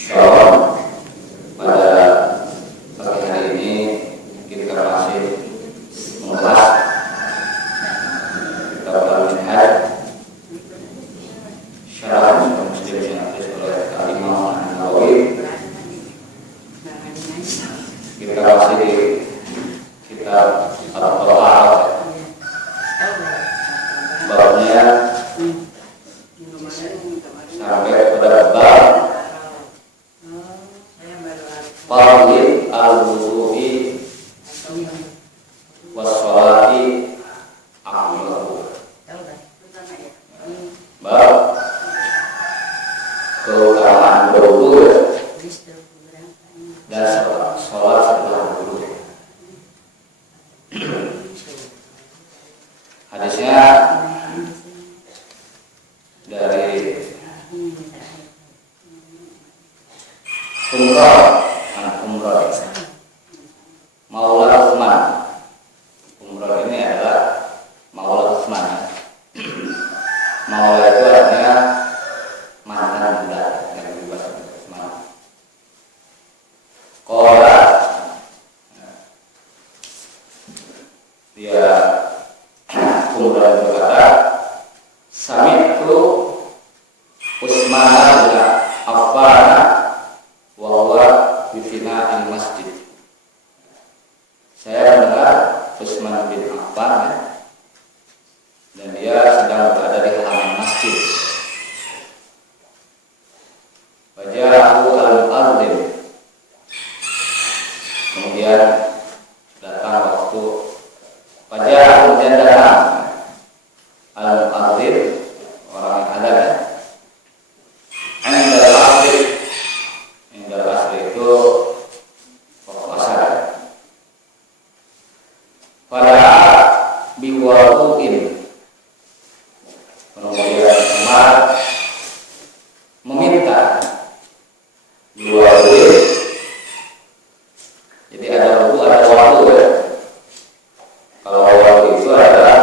Shalom. Pada pagi hari ini kita masih mengulas kitab Al-Minhaj Syarah Muslim yang ditulis oleh Al-Imam An-Nawawi. Kita masih di kitab Al-Qur'an, babnya sampai pada bab Fardhi al-wudu'i was-sholati aqlahu. Bab keutamaan berwudu dan sholat setelah wudu. Hadisnya dari Umrah Maula Utsman. Umrah ini adalah Maula Utsman. Maula itu artinya mantan budak yang dibebas Utsman. Qala, dia Umrah berkata, sami'tu Utsman bin Affan wa huwa bi fina'il masjid. Saya mendengar Utsman bin Affan dan dia sedang berada di halaman masjid. Waja'ahu al-mu'adzin. Kemudian datang waktu kemudian datang al-mu'adzin, orang yang ada kan. Indal asri itu waktu asar. Pada biwadu'in, kemudian Umar meminta biwadu'in. Jadi ada wudu, ada wadu ya. Kalau wadu itu adalah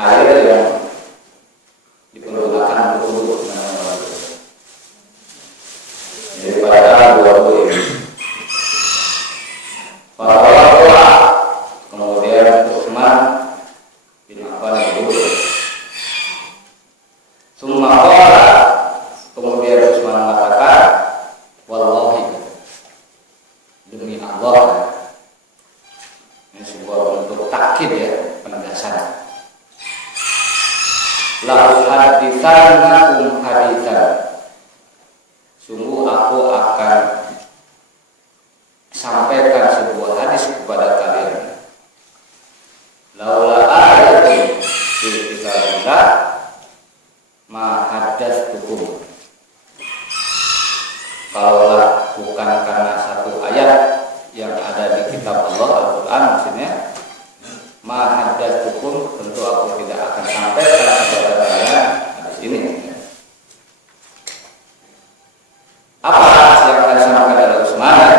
air yang dipergunakan untuk wudu. Jadi pada wudu ini kemudian Utsman bin Affan berwudu. Summa qala, kemudian Utsman mengatakan, wallahi, demi Allah. Ini sebuah bentuk takkid ya, penegasan. La haditsannakum haditsan, sungguh aku akan sampaikan sebuah hadis kepada kalian. Laula ayatun fi kitabillah ma haddatsukum. Kalaulah bukan karena satu ayat yang ada di kitab Allah Al-Quran, maksudnya ma haddatsukum, tentu aku tidak akan sampaikan kepada kalian hadis ini. Apa yang akan disampaikan oleh Utsman?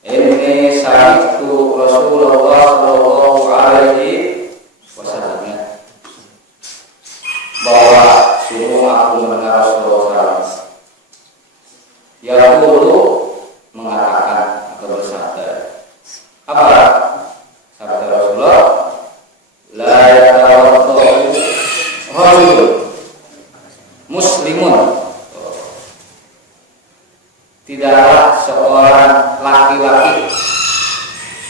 Ini sami'tu Rasulullah sallallahu alaihi wasallam, bahwa sungguh aku mendengar Rasulullah yaqulu, mengatakan atau bersabda. Apa sabda Rasulullah? La yatawaddu rajul muslimun, tidaklah seorang laki-laki,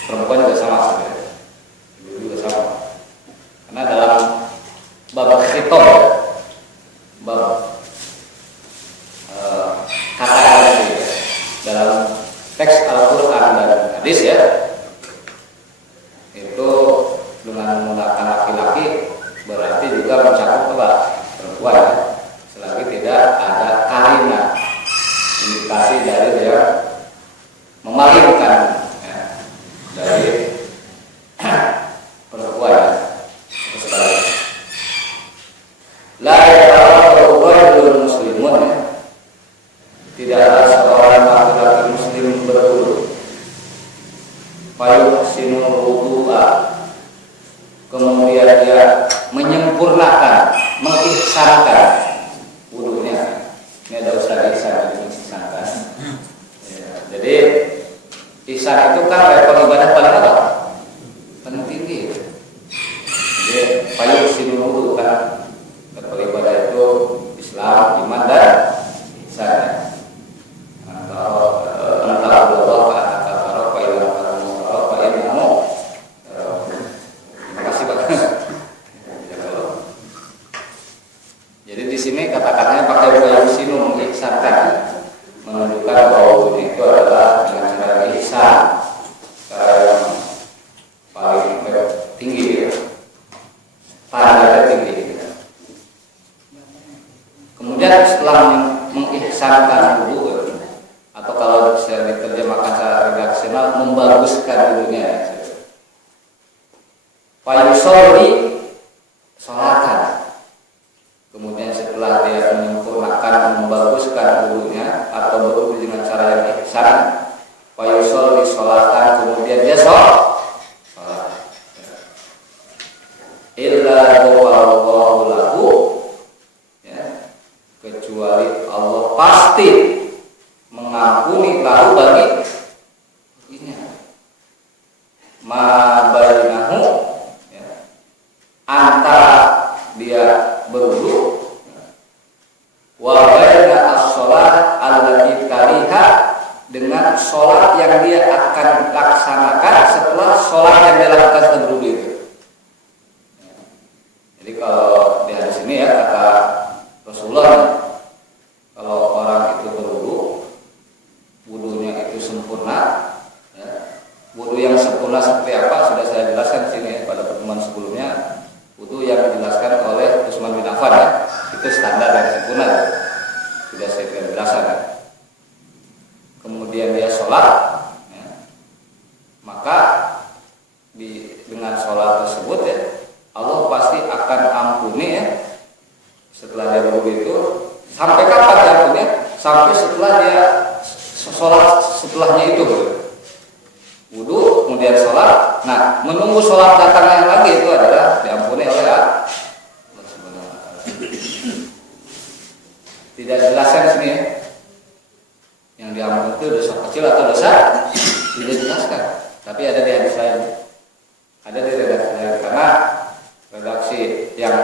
perempuan juga sama sebenarnya, ibu juga sama, karena dalam bab khitab, bab kata dalam teks Al-Quran dan hadis ya, itu dengan menggunakan laki-laki berarti juga mencakup perempuan ya, selagi tidak ada karina, indikasi dari dia memalingkan ya, dari kan level ibadah paling apa? Paling tinggi. Jadi fayuhsinul wudu kan level ibadah itu Islam, iman dan ihsan. Antara Allah kata terima kasih Pak. Jadi di sini kata-katanya pakai fayuhsinu mengihsankan, menunjukkan bahwa itu adalah dengan cara ihsan, cara yang paling tinggi, standarnya tinggi. Kemudian setelah mengihsankan wudu, atau kalau bisa diterjemahkan secara redaksional, membaguskan wudunya, fayusolli sholatan. Kemudian setelah dia menyempurnakan, membaguskan wudunya atau berwudu dengan cara yang ihsan, fayusolli sholatan, kemudian dia sholat. Illa ghafarallahu lahu, ya, kecuali Allah pasti mengampuni lahu baginya. Ma bainahu, ya, antara dia berwudu wa baina as-shalah allati taliha, dengan sholat yang dia akan laksanakan setelah sholat yang dia lakukan setelah berwudu itu. Jadi kalau di hadis ini ya kata Rasulullah, kalau orang itu berwudu, wudunya itu sempurna, ya. Wudu yang sempurna seperti apa sudah saya jelaskan di sini ya, pada pertemuan sebelumnya. Wudu yang dijelaskan oleh Utsman bin Affan, ya, itu standar yang sempurna, ya. Sudah saya jelaskan. Ya. Kemudian dia sholat, ya. Maka dengan sholat tersebut ya, Allah pasti akan ampuni ya. Setelah dia berwudu itu, sampai kapan dia ampunnya? Sampai setelah dia sholat setelahnya itu. Wudu, kemudian sholat. Nah, menunggu sholat datangnya lagi itu adalah diampuni oleh Allah Subhanahu wa Ta'ala. Tidak jelaskan di sini ya. Yang diampuni itu dosa kecil atau dosa, tidak jelaskan. Tapi ada di hadis lain. Ada di redaksi lain, karena redaksi yang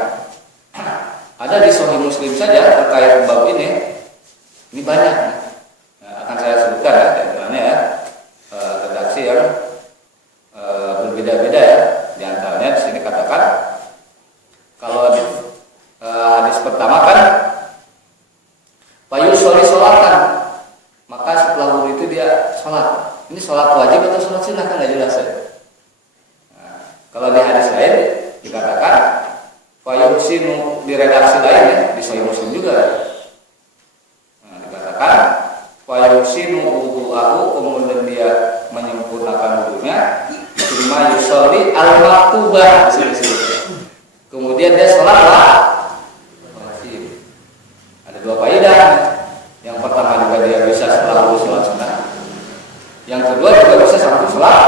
ada di Sahih Muslim saja terkait bab ini banyak. Nah, akan saya sebutkan ya, antaranya ya. Redaksi yang berbeda-beda ya. Di antaranya di sini katakan kalau di hadis pertama kan fayusolli sholatan, maka setelah wudu itu dia sholat. Ini sholat wajib atau sholat sunnah kan nggak jelas ya. Nah, kalau di hadis lain dikatakan fayuhsinu, di redaksi lain ya, di Sahih Muslim juga. Nah, dikatakan fayuhsinu wudu'ahu, kemudian dia menyempurnakan wudunya, cuma yusolli al-maktubah, kemudian dia sholat wajib. Ada dua faedah. Yang pertama juga dia bisa setelah wudu sholat sunnah, yang kedua juga bisa sampai sholat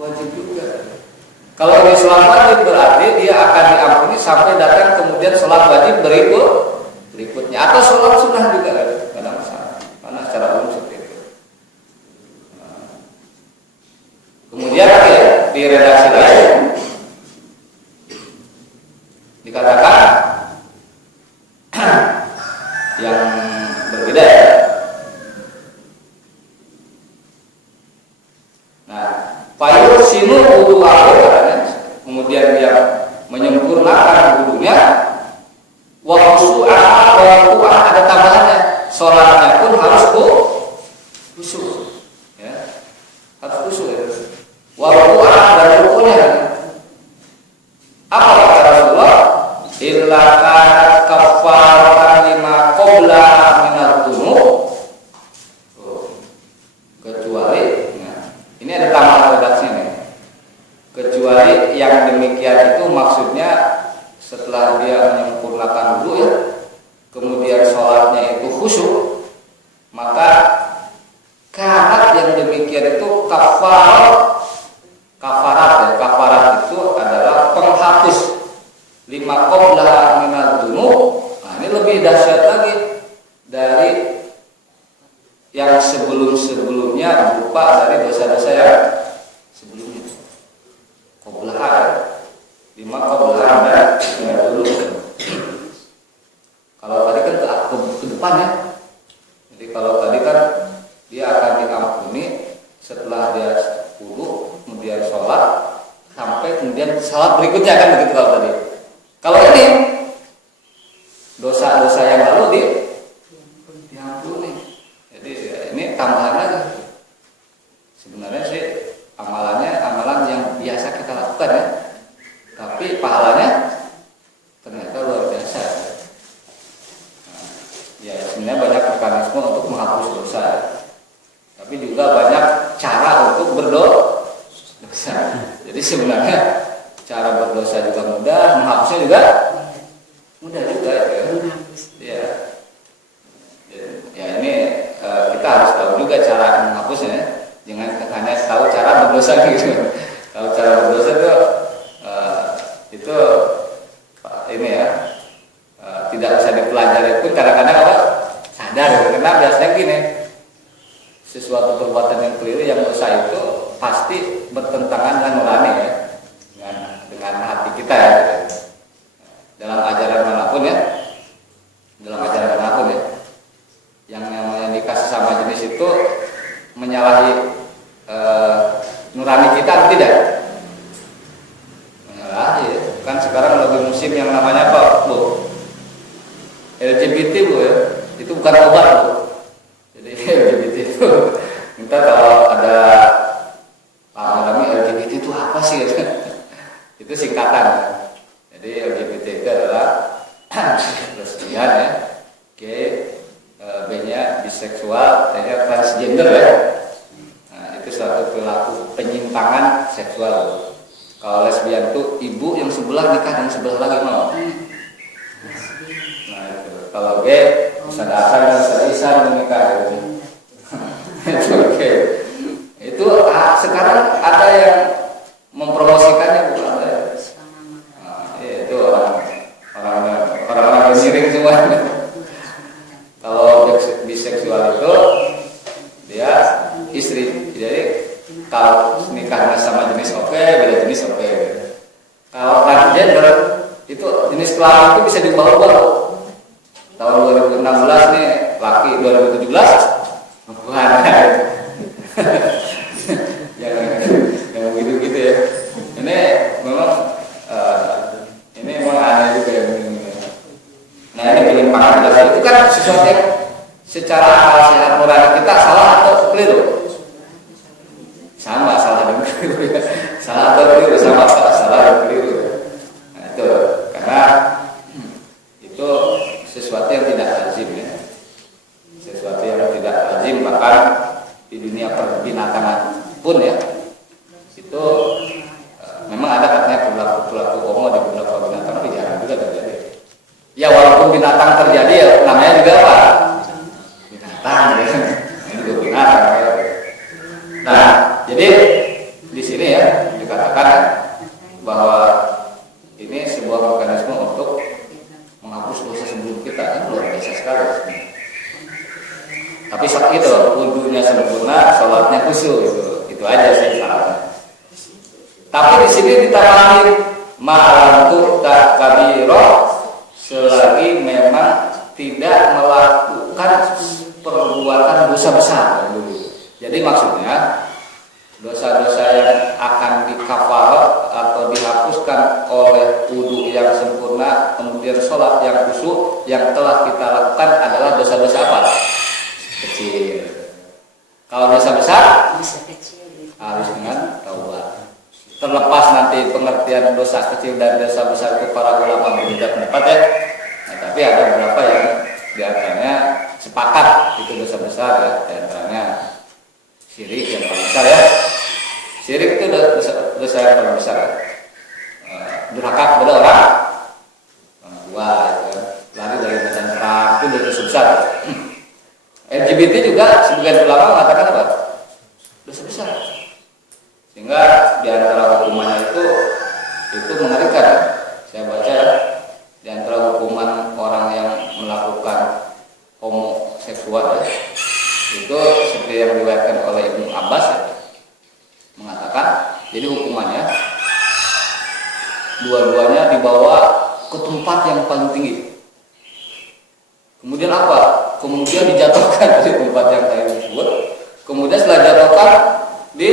wajib juga. Kalau dia sholat wajib berarti dia akan diampuni sampai datang kemudian sholat wajib berikutnya, atau sholat sunnah juga kan, tidak ada masalah, karena secara umum seperti itu. Kemudian ya, di redaksi lain dikatakan yang berbeda ya. Nah, fayuhsinu wudu'ahu, kemudian dia menyempurnakan wudunya, wa khusyu'ah, ada tambahannya, sholatnya pun harus khusyuk, ya, harus khusyuk ya. Wa dan rukunya, apa kata Rasulullah? Illa kanat kafaratan lima qabla minal dzunub, kecuali, nah, ini ada tambahan redaksinya nih. Kecuali yang demikian itu maksudnya setelah dia menyempurnakan wudu ya, kemudian sholatnya itu khusyuk, maka kanat yang demikian itu kafarat ya. Kafarat itu adalah penghapus lima qabla minal dzunub. Nah, ini lebih dahsyat lagi dari yang sebelum-sebelumnya berupa dari dosa-dosa yang sebelumnya. Qoblaha, 5 qoblaha dan dulu. Kalau tadi kan ke depan ya. Jadi kalau tadi kan dia akan diampuni setelah dia wudu, kemudian sholat, sampai kemudian sholat berikutnya kan begitu kalau tadi. Kalau ini dosa-dosa yang lalu diampuni. Jadi ini tambahan lagi. Sebenarnya sih amalan yang biasa kita lakukan ya, tapi pahalanya ternyata luar biasa. Nah, ya sebenarnya banyak mekanisme untuk menghapus dosa, tapi juga banyak cara untuk berdosa. Jadi sebenarnya cara berdosa juga mudah, menghapusnya juga mudah juga ya. Ya ini kita harus tahu juga cara menghapusnya. Jangan hanya tahu cara berdosa gitu. Tahu cara berdosa itu ini ya tidak usah dipelajari pun kadang-kadang apa sadar. Karena biasanya gini, sesuatu perbuatan yang keliru yang dosa itu pasti bertentangan dengan nurani ya, dengan hati kita ya. Dalam ajaran manapun ya, yang namanya nikah sesama jenis itu menyalahi nurani kita atau tidak? Menyalahi ya. Kan sekarang lagi musim yang namanya apa, Bu? LGBT, Bu ya. Itu bukan obat, Bu. Jadi LGBT itu minta kalau ada rame-rame LGBT itu apa sih? Itu singkatan. Jadi LGBT itu adalah lesbian ya, gay, B-nya biseksual, T-nya transgender ya. Nah, itu suatu perilaku penyimpangan seksual. Kalau lesbian itu ibu yang sebelah nikah dengan sebelah lagi mau. Nah itu. Kalau gay, Ustaz Hasan dan Ustaz Ihsan menikah gitu. Itu oke. Itu sekarang ada yang mempromosikannya bukan ada. Nah, itu orang syirik semua. Kalau biseksual itu dia istri, jadi kalau nikahnya sama jenis oke, beda jenis oke. Kalau transgender itu jenis kelamin itu bisa diubah-ubah. Tahun 2016 nih laki, 2017 perempuan. yang begitu-gitu ya. Ini memang aneh juga ya. Nah ini penyimpangan dosa itu kan sesuatu yang secara akal sehat nurani kita salah atau keliru? Sama, salah dan keliru ya. Salah atau keliru, sama salah dan keliru ya. Nah itu karena itu sesuatu yang tidak lazim ya. Sesuatu yang tidak lazim, bahkan di dunia perbinatangan pun ya itu memang ada katanya perilaku homo di beberapa binatang, tapi jarang juga terjadi. Ya walaupun binatang terjadi ya namanya juga apa? Binatang ya. Ini juga binatang ya. Nah, jadi di sini ya dikatakan bahwa ini sebuah mekanisme untuk menghapus dosa sebelum kita, kan luar biasa sekali. Tapi saat itu wudunya sempurna, sholatnya khusyuk, itu aja sih syaratnya. Tapi di sini ditambahin ma'lam tak kabiro, selagi memang tidak melakukan perbuatan dosa besar dulu. Jadi maksudnya dosa-dosa yang akan dikafarat atau dihapuskan oleh wudu yang sempurna, kemudian sholat yang khusyuk yang telah kita lakukan adalah dosa-dosa apa? Kecil. Kalau dosa besar harus dengan taubat. Terlepas nanti pengertian dosa kecil dan dosa besar itu para ulama berbeda pendapat ya. Nah, tapi ada beberapa yang diantaranya sepakat itu dosa besar ya. Diantaranya syirik yang paling besar ya. Syirik itu dosa yang paling besar. Durhaka kepada orang tua, ya. Lari dari medan perang itu dosa besar. LGBT juga sebagian ulama mengatakan apa? Dosa besar. Sehingga di antara hukumannya itu mengerikan. Saya baca di antara hukuman orang yang melakukan homoseksual ya, Itu seperti yang diriwayatkan oleh Ibnu Abbas ya, mengatakan jadi hukumannya dua-duanya dibawa ke tempat yang paling tinggi. Kemudian apa? Kemudian dijatuhkan dari tempat yang lain tersebut. Kemudian setelah dijatuhkan di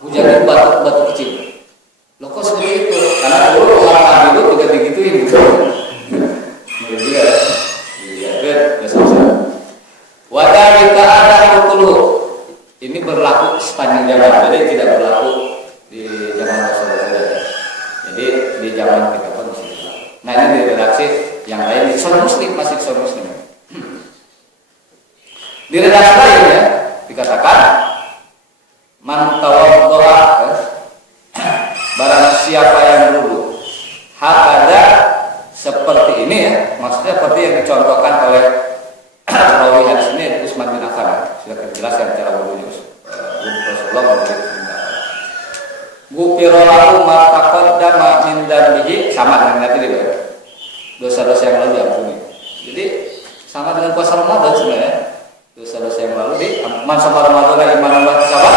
hujan batu-batu kecil. Loh kok seperti itu? Karena dulu orang dulu juga digituin gitu. Mungkin juga ya. Iya, biasa-biasa. Wadah kita ada hukulu. Ini berlaku sepanjang zaman. Jadi tidak berlaku di zaman Rasulullah. Jadi di zaman kita pun masih berlaku. Nah ini di redaksi yang lain di Sahih Muslim, masih Sahih Muslim. Di redaksi lain ya dikatakan man tawaddoa, barang siapa yang berwudu hakada seperti ini ya, maksudnya seperti yang dicontohkan oleh rawi hadis ini Utsman bin Affan. Sudah dijelaskan cara wudunya Rasulullah Gufiro lahu ma taqaddama min dzambihi, sama dengan tadi itu dosa-dosa yang lalu diampuni. Jadi sama dengan puasa Ramadan sebenarnya. Dosa-dosa yang lalu di man sama Ramadan iman wa sabar.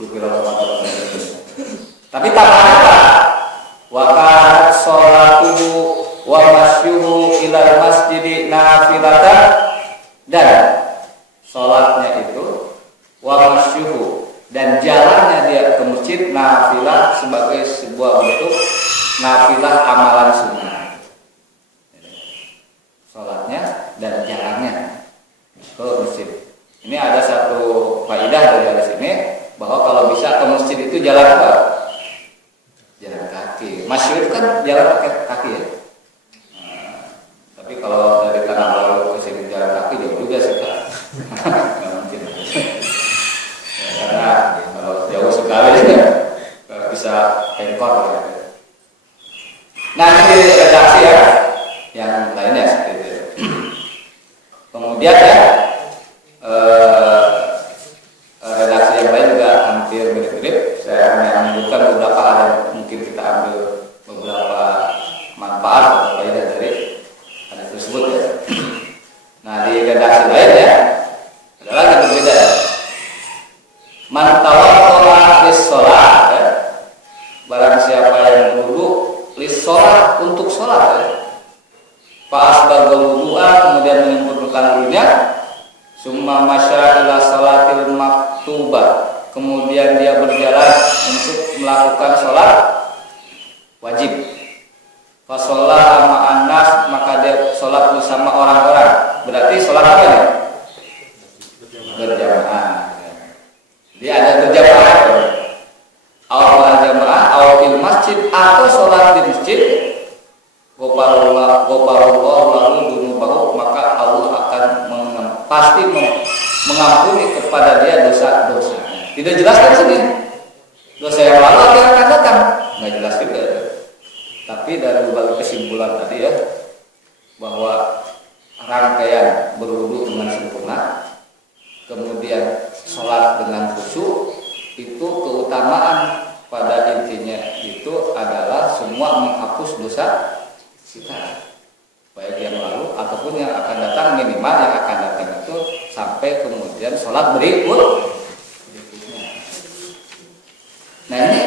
Gufiro lahu ma taqaddama. Tapi tambahan apa? Wa kanat sholatuhu wa masyuhu ila masjidi nafilatan, dan sholatnya itu wa masyuhu dan jalannya dia ke masjid nafilah sebagai sebuah bentuk nafilah amalan sunnah. Sholatnya dan jalannya ke masjid. Ini ada satu faedah dari hadis ini, bahwa kalau bisa ke masjid itu jalan apa? Jalan kaki. Masjid itu kan jalan pakai kaki ya. Nah, tapi kalau dari Tanah Baru ke sini jalan kaki jauh juga sih Kak. Nggak mungkin. Karena kalau jauh sekali bisa pengkor ya. Nah ini redaksi ya yang lainnya seperti itu. Kemudian ya redaksi yang lain juga hampir mirip-mirip. Saya hanya menyebutkan beberapa hal yang mungkin kita ambil beberapa manfaat atau faedah dari hadis tersebut ya. Nah di redaksi lain ya ada lagi berbeda ya. Man tawaddoa lis-shalah ya. Barang siapa yang berwudu lis-shalah untuk sholat ya. Fa asbagul wudu'a, kemudian menyempurnakan wudunya, summa masya ila salatil maktubah, kemudian dia berjalan untuk melakukan sholat wajib. Fa shalla ma'an nas, maka dia sholat bersama orang-orang. Berarti sholat apa ya? Berjamaah. Dia ada berjamaah, awal jamaah, awal fil masjid, atau sholat di masjid. Goparullah lalu dunubahu, maka Allah akan pasti mengampuni kepada dia dosa-dosanya. Tidak jelaskan sini dosa yang lalu atau yang akan datang, nggak jelas juga. Tapi dari berbagai kesimpulan tadi ya, bahwa rangkaian berwudu dengan sempurna, kemudian sholat dengan khusyuk, itu keutamaan pada intinya itu adalah semua menghapus dosa kita, baik yang lalu ataupun yang akan datang, minimal yang akan datang itu sampai kemudian sholat berikutnya. Nah ini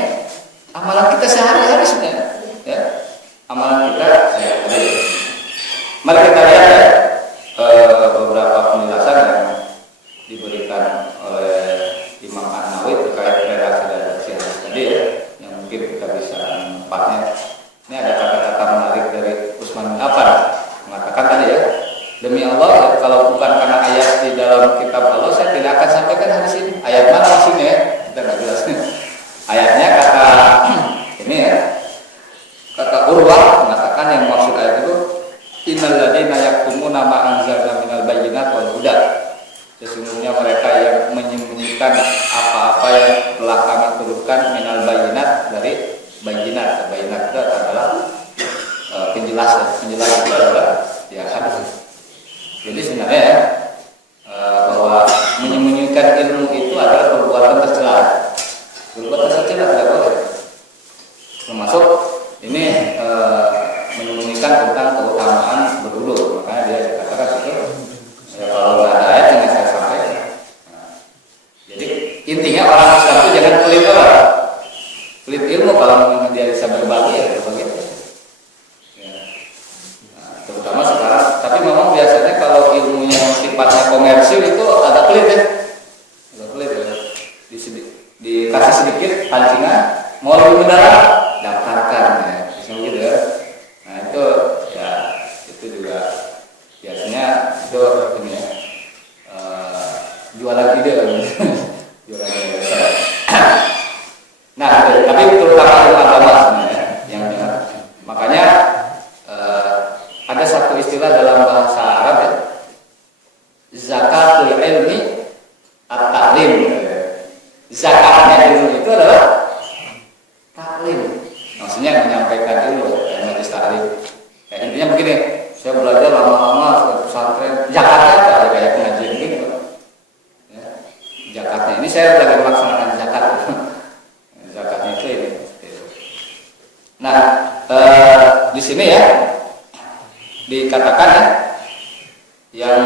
amalan kita sehari-hari sebenarnya ya, amalan kita sehari-hari. Mari kita lihat ya beberapa penjelasan yang diberikan oleh Imam An-Nawawi terkait redaksi dari hadis tadi ya, yang mungkin kita bisa manfaatnya. Ini ada kata-kata menarik dari Utsman bin Affan, mengatakan tadi ya, demi Allah ya, kalau bukan karena ayat di dalam kitab Allah, saya tidak akan sampaikan hadis ini. Ayat mana maksudnya ya? Kita nggak jelas. Ayatnya kata ini ya, kata Urwah mengatakan yang maksud ayat itu, innal ladzina yaktumuna ma anzalna minal bayyinati wal huda. Sesungguhnya mereka yang menyembunyikan apa-apa yang telah kami turunkan minal bayyinat, dari bayyinat. Bayyinat itu adalah penjelasan itu adalah ya hadis. Jadi sebenarnya ya, bahwa menyembunyikan ilmu itu adalah perbuatan tercela. Perbuatan tercela tidak boleh. Termasuk ini menyembunyikan tentang keutamaan berwudu. Makanya dia katakan itu ya, kalau nggak ada ayat pelit apa? Pelit ilmu. Kalau dia bisa berbagi ya berbagi. Ya. Nah, terutama sekarang. Tapi memang biasanya kalau ilmunya sifatnya komersil itu agak pelit ya. Agak pelit ya. Dikasih sedikit pancingan, mau lebih mendalam daftarkan ya. Bisa begitu ya. Nah itu ya itu juga biasanya itu ini ya. Jualan ide kan. Jualan ide. Nah, tapi terutama ilmu agama sebenarnya yang makanya ada satu istilah dalam bahasa Arab ya. Zakatul ilmi at-ta'lim. Zakatnya ilmu itu adalah taklim. Maksudnya menyampaikan ilmu majlis taklim. Kayak intinya begini, saya belajar lama-lama ke pesantren. Zakatnya apa? Ada kayak pengajian begini Pak. Ya. Zakatnya ini saya lagi melaksanakan zakat. Zakatnya itu ini. Nah, di sini ya dikatakan ya, yang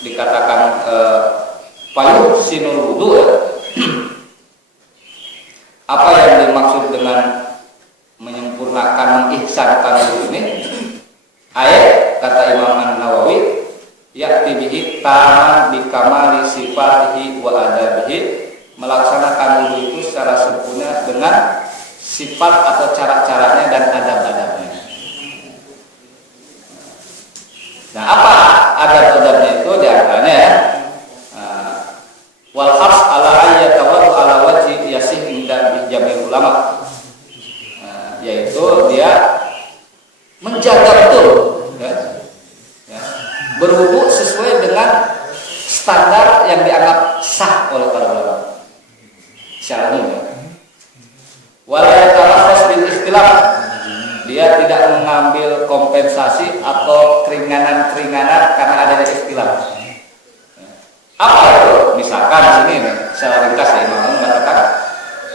dikatakan payu sinul wudu ya. Apa yang dimaksud dengan menyempurnakan ihsankan wudu ini? Ayat kata Imam An-Nawawi, ya'ti bihi taman bikamali sifatihi wa adabihi, melaksanakan wudu itu secara sempurna dengan sifat atau cara-caranya dan adab-adabnya. Nah, apa adab-adabnya itu? Diantaranya ya, wal khas ala ayyatawadu ala wajhi yasih inda jamil ulama, yaitu dia menjaga betul ya, berwudu sesuai dengan standar yang dianggap sah oleh para ulama secara umum. Wala yataraffas bil ikhtilaf, dia tidak mengambil kompensasi atau keringanan-keringanan karena adanya ikhtilaf. Apa itu? Misalkan di sini nih, secara ringkas ya, Imam mengatakan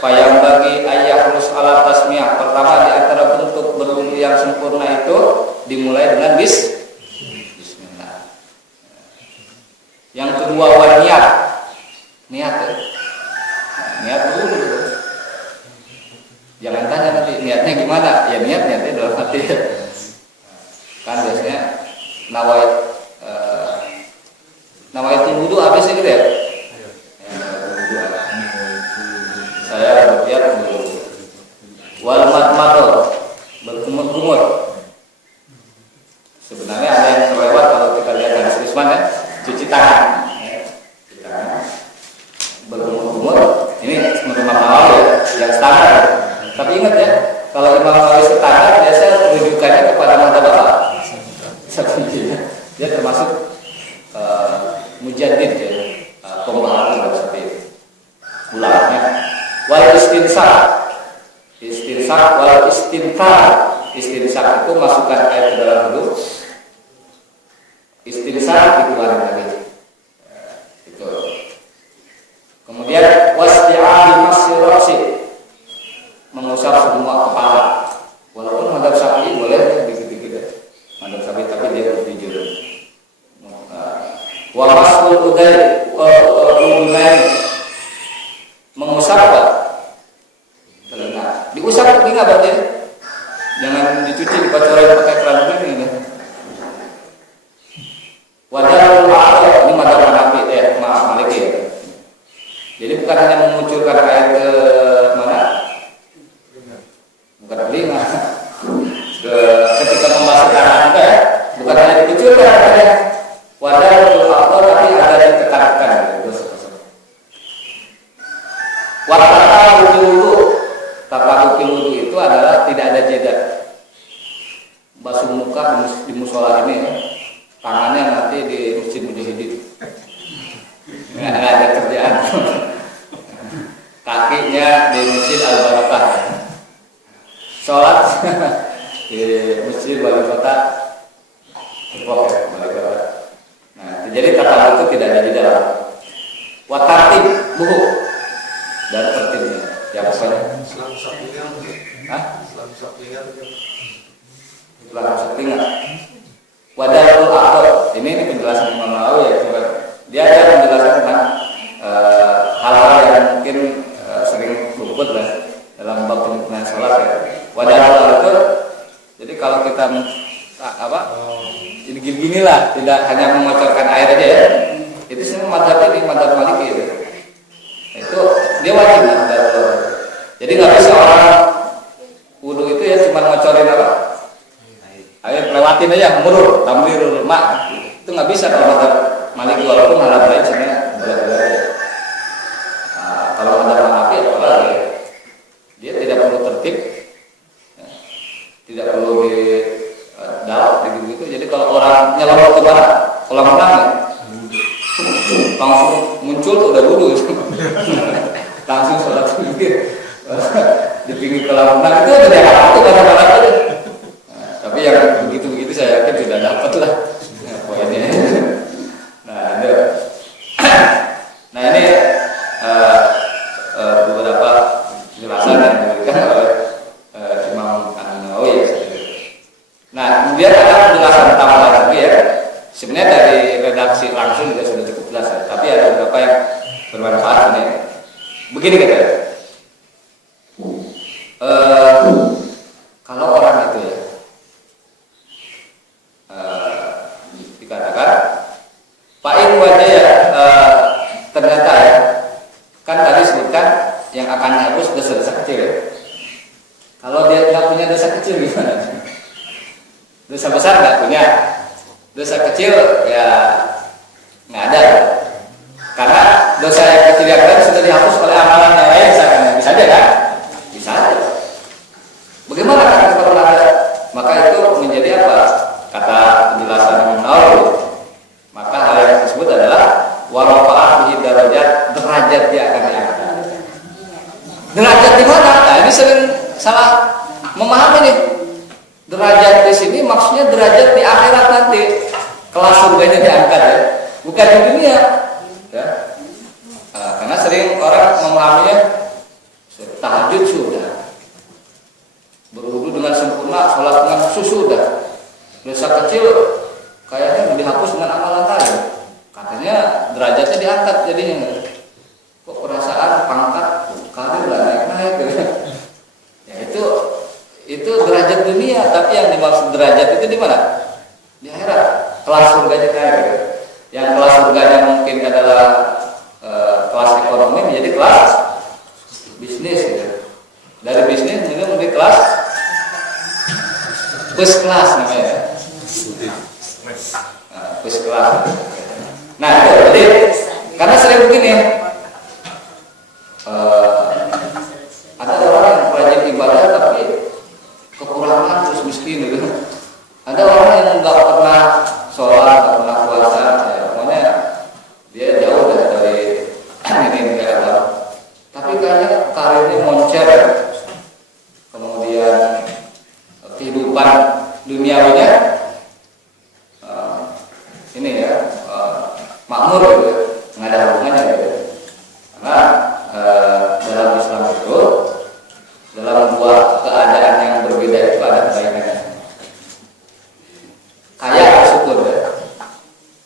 yang bagi ayat mulus ala tasmiyah. Pertama di antara bentuk berwudu yang sempurna itu dimulai dengan bismillah. Yang kedua niat ya. Niat dulu. Jangan tanya nanti niatnya gimana. Ya niatnya dalam hati. Kan biasanya nawaitul wudu habis gitu ya. Saya berniat wudu. Wal madmadah, berkumur-kumur. Sebenarnya ada yang terlewat kalau kita lihat dari Isman ya, cuci tangan. Berkumur-kumur. Ini menurut Imam Nawawi yang standar. Tapi ingat ya, kalau Imam Nawawi standar biasa rujukannya kepada madzhab apa? Syafi'i. Dia termasuk mujaddid ya, pembaharu seperti itu. Ulangnya wal istinsak wal istinsak itu masukkan air ke dalam wudu, istinsak dikeluarkan lagi itu. Kemudian wasdi'abi masirasi, mengusap semua kepala. Walaupun madzhab Syafi'i boleh dikit-dikit madzhab Syafi'i, tapi dia berjujur. Wa masul udai mengusap apa? Telinga. Diusap telinga berarti. Jangan dicuci dipacorin pakai keran ini. Wadahul aqal, ini madzhab Hanafi Maliki. Jadi bukan hanya mengucurkan air ke mana? Bukan telinga. Ketika membasuh tangan juga ya, bukan hanya dikucurkan airnya. Wadahul aqal tapi ada ditekankan gitu. Tata wudu itu adalah tidak ada jeda. Basuh muka di musola ini ya. Tangannya nanti di masjid Mujahidin. Nggak ada kerjaan. Kakinya di masjid Al-Barakah. Sholat di masjid Wali Kota. Wali Kota. Nah, jadi tata wudu tidak ada jeda. Watartib buhu dan tertibnya. Ya pokoknya. Selang sapingan. Hah? Selang sapingan. Selang sapingan. Wadahul aqal. Ini penjelasan Imam Nawawi ya. Dia ada menjelaskan tentang hal-hal yang mungkin sering inilah, tidak hanya mengocorkan air aja ya. Itu semua madhab ini, madhab Maliki itu. Itu dia wajib lah. Jadi nggak bisa orang wudu itu ya cuma ngocorin apa? Air lewatin aja, murur, tamlirul mak. Itu nggak bisa kalau madhab Maliki, walaupun madhab lain sebenarnya boleh-boleh. Nah, kalau madhab Hanafi apalagi dia tidak perlu tertib, ya, tidak perlu di dalam gitu. Jadi kalau orang nyelonong ke barat, kolam renang ya, langsung muncul tuh udah wudu, langsung sholat di pinggir kolam renang itu udah jalan itu barat aja. Tapi yang begitu saya yakin tidak dapat lah poinnya. Nah ini beberapa penjelasan yang diberikan oleh Imam An-Nawawi. Nah kemudian ada penjelasan tambahan lagi ya. Sebenarnya dari redaksi langsung juga sudah cukup jelas ya. Tapi ada beberapa yang bermanfaat ini. Begini katanya. Kalau orang itu ya dikatakan Fa'in wajah ya ternyata ya kan tadi sebutkan yang akan hapus dosa-dosa kecil ya. Kalau dia nggak punya dosa kecil gimana? Dosa besar nggak punya, dosa kecil ya nggak ada. Karena dosa yang kecil yang lain sudah dihapus oleh amalan yang lain, bisa aja kan? Bisa aja. Bagaimana kan kalau ada? Maka itu menjadi apa? Kata penjelasan Imam Nawawi. Maka hal yang tersebut adalah warafa'ah bihi darajat, derajat dia akan diangkat. Derajat di mana? Nah ini sering salah memahami nih. Derajat di sini maksudnya derajat di akhirat nanti, kelas surganya diangkat ya, bukan di dunia. Ya. Karena sering orang memahaminya tahajud sudah, berwudu dengan sempurna, sholat dengan khusyuk sudah, dosa kecil kayaknya dihapus dengan amalan lain. Katanya derajatnya diangkat jadinya. Kok perasaan pangkat karir lah naik gitu. Ya itu derajat dunia, tapi yang dimaksud derajat itu di mana? Di akhirat. Kelas surganya kayak gitu. Yang kelas surganya mungkin adalah kelas ekonomi menjadi kelas bisnis gitu. Dari bisnis menjadi kelas first class namanya. First class. Nah, jadi karena sering begini, ada orang yang rajin ibadah tapi kekurangan terus miskin gitu. Ada orang yang nggak pernah sholat, nggak pernah puasa, ya, pokoknya dia jauh dari ini kayak tapi kayaknya karirnya moncer, kemudian kehidupan duniawinya ini ya makmur gitu, nggak ada hubungannya gitu. Karena dalam Islam itu dalam dua keadaan yang berbeda itu ada kebaikannya. Kaya bersyukur ya.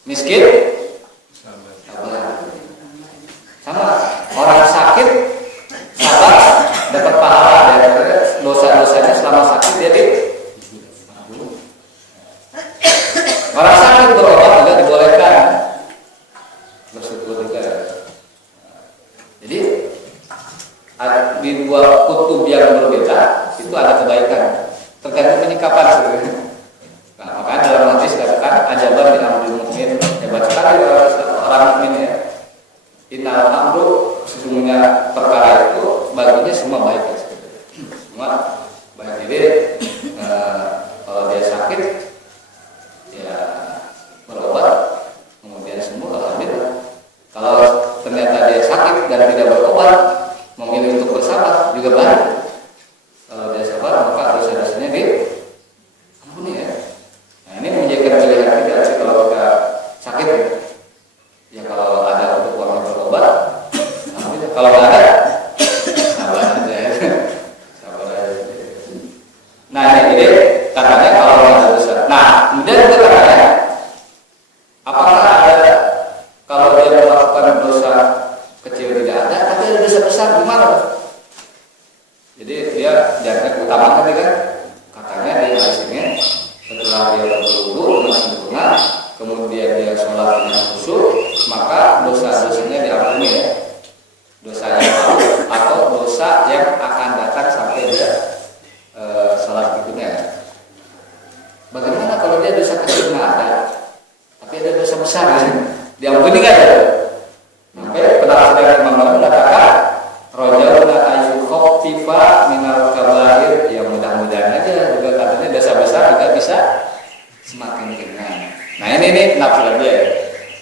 Miskin sabar. Sama orang sakit sabar dapat pahala dari dosa-dosanya selama sakit dia di orang sakit berobat juga dibolehkan bersyukur juga. Jadi di dua kutub yang berbeda itu ada kebaikan, tergantung penyikapan sebenarnya. Nah, makanya dalam hadis katakan ajaban di amrul mukmin, hebat sekali orang mukmin ya. Innal amru, sesungguhnya perkara itu baginya semua baik ya. Semua baik. Jadi kalau dia sakit ya berobat kemudian sembuh alhamdulillah. Kalau ternyata dia sakit dan tidak berobat, memilih untuk bersabar juga baik. Kalau dia sabar maka dosa-dosanya ampuni ya. Nah ini menjadikan pilihan kita sih kalau kita sakit ya kalau ada untuk uang berobat, alhamdulillah. Kalau tidak ada kemudian dia sholat dengan khusyuk, maka dosa-dosanya diampuni ya. Dosa yang lalu atau dosa yang akan datang sampai dia sholat berikutnya. Bagaimana kalau dia dosa kecil nggak ada, tapi ada dosa besar ya? Diampuni nggak ya? Sampai penafsir dari Imam Nawawi mengatakan rojauna ayyukhaffifa minal kabair, ya mudah-mudahan aja juga katanya dosa besar juga bisa semakin ringan. Nah ini penafsiran dia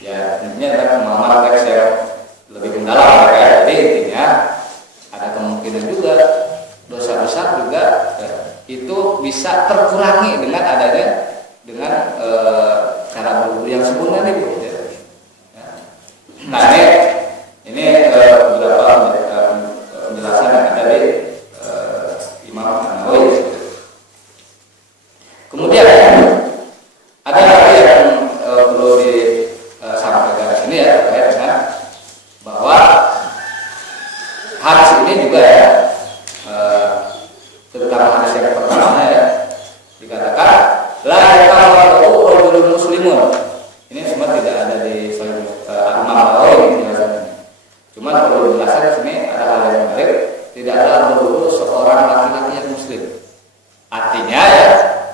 ya, intinya adalah pemahaman teks yang lebih mendalam ya. Jadi intinya ada kemungkinan juga dosa besar juga itu bisa terkurangi dengan adanya cara berwudu yang sempurna nih Bu. Nah ini beberapa penjelasan yang ada di Imam Nawawi. Kemudian ada lagi yang perlu disampaikan ini ya terkait dengan bahwa hadis ini juga ya tentang hadis yang pertama ya dikatakan la yaqulu rajulun muslimun. Ini semua tidak ada di Sahih Imam Nawawi penjelasannya. Cuma perlu dijelaskan di sini ada hal yang menarik, tidak ada berwudu seorang laki-laki yang muslim. Artinya ya,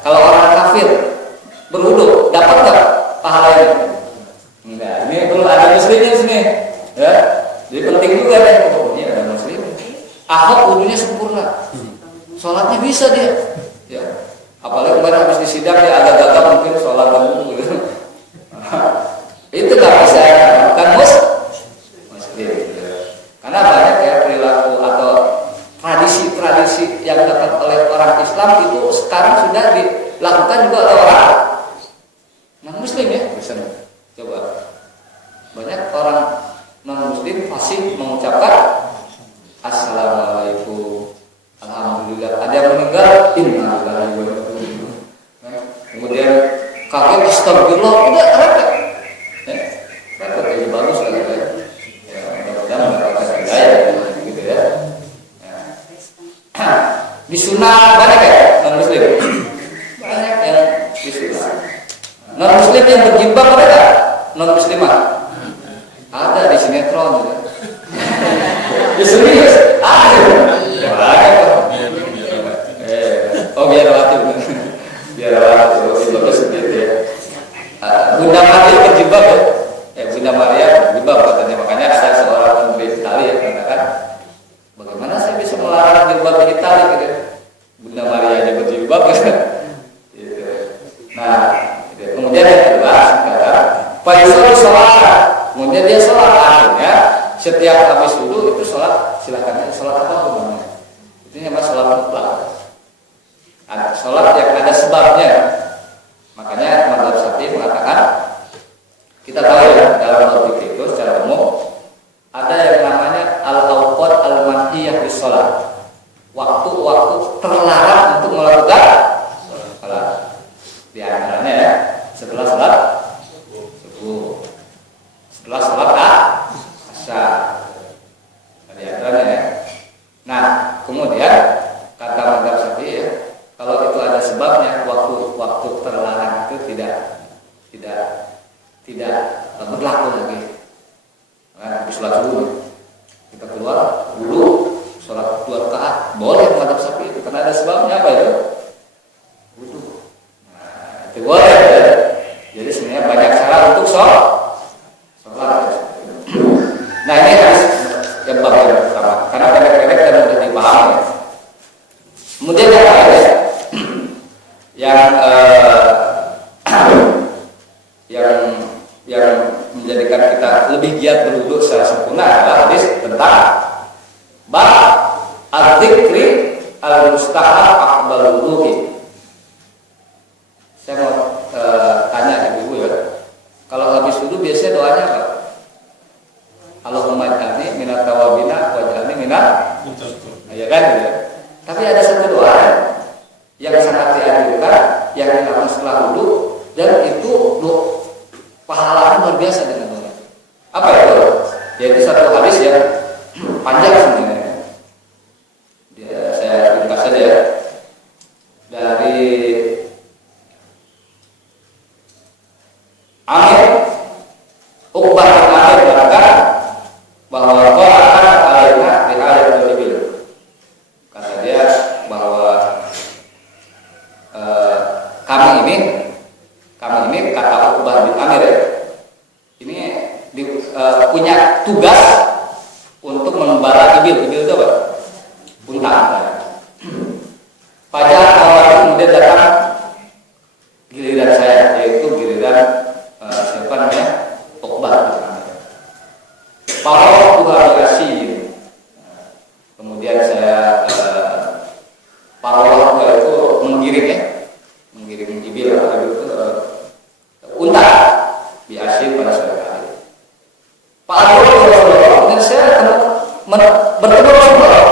kalau orang kafir berwudu dapat nggak pahalanya? Enggak. Ini perlu ada muslimnya di sini, ya. Jadi penting juga deh. Oh, ini ada muslim. Ahok wudunya sempurna, sholatnya bisa dia. Ya. Apalagi kemarin habis disidang dia agak gagal mungkin sholat dan wudu. Gitu. Itu nggak bisa kan muslim. Karena banyak ya perilaku atau tradisi-tradisi yang dilakukan oleh orang Islam itu sekarang sudah dilakukan juga oleh orang non-muslim ya. Misalnya, coba banyak orang non-muslim fasih mengucapkan assalamualaikum, alhamdulillah. Ada yang meninggal, innalillahi wa inna ilaihi raji'un. Kemudian kaget astagfirullah, udah repot. Repot jadi bagus kan ya. Mudah-mudahan mendapatkan hidayah gitu ya. Di sunnah banyak ya non-muslim. Banyak yang di sunnah. Non-muslim yang berjilbab ada nggak? Non-muslimah ada di sinetron gitu. Di serius ada. Oh biar waktu bagus gitu ya. Bunda Maria berjilbab ya. Bunda Maria berjilbab katanya, makanya ada seorang menteri Italia yang mengatakan bagaimana saya bisa melarang jilbab di Italia gitu. Bunda Maria aja berjilbab gitu. Nah, kemudian yang kedua kata Faisal sholat, kemudian dia sholat, akhirnya setiap habis wudu itu sholat, silakan sholat apapun namanya. Itu namanya sholat mutlak. Ada sholat yang ada sebabnya. Makanya mazhab Syafi'i mengatakan, kita tahu ya dalam fikih itu secara umum ada yang namanya al-awqat al-manhiyah di sholat, waktu-waktu terlarang untuk melakukan sholat. Di antaranya ya setelah sholat subuh, setelah sholat asar, di antaranya ya. Nah kemudian kata mazhab Syafi'i ya, kalau itu ada sebabnya, waktu terlarang itu tidak berlaku lagi. Nah, di sholat subuh kita keluar wudu, sholat 2 rakaat boleh mazhab Syafi'i itu karena ada sebabnya apa itu? Wudu. Nah, itu boleh ya. Jadi sebenarnya banyak cara untuk sholat. Nah ini harus yang pertama karena pendek-pendek dan mudah dipahami. Kemudian yang lain yang menjadikan kita lebih giat berwudu secara sempurna adalah hadis tentang bab al-dzikri al-mustahab aqbal wudu'i. Saya mau tanya ibu ya, kalau habis wudu biasanya doanya apa? Allahumma ij'alni minat tawabina waj'alni minat ya kan ya. Tapi ada satu doa yang sangat dianjurkan yang dilakukan setelah wudu dan itu pahalanya luar biasa dengan doa. Apa itu? Yaitu satu hadis yang panjang sebenarnya. Saya ringkas saja ya. Dari Uqbah bin Amir ya, ini punya tugas untuk mengembala ibil itu apa? Unta. Pada awal kemudian datang giliran saya, yaitu giliran siapa namanya? Uqbah bin Amir. Para Tuhan kasih. Kemudian saya parolah itu menggiring ya, menggiring ibil itu unta di Asyik pada sore hari. Pak Abdul dan saya bertemu Rasulullah.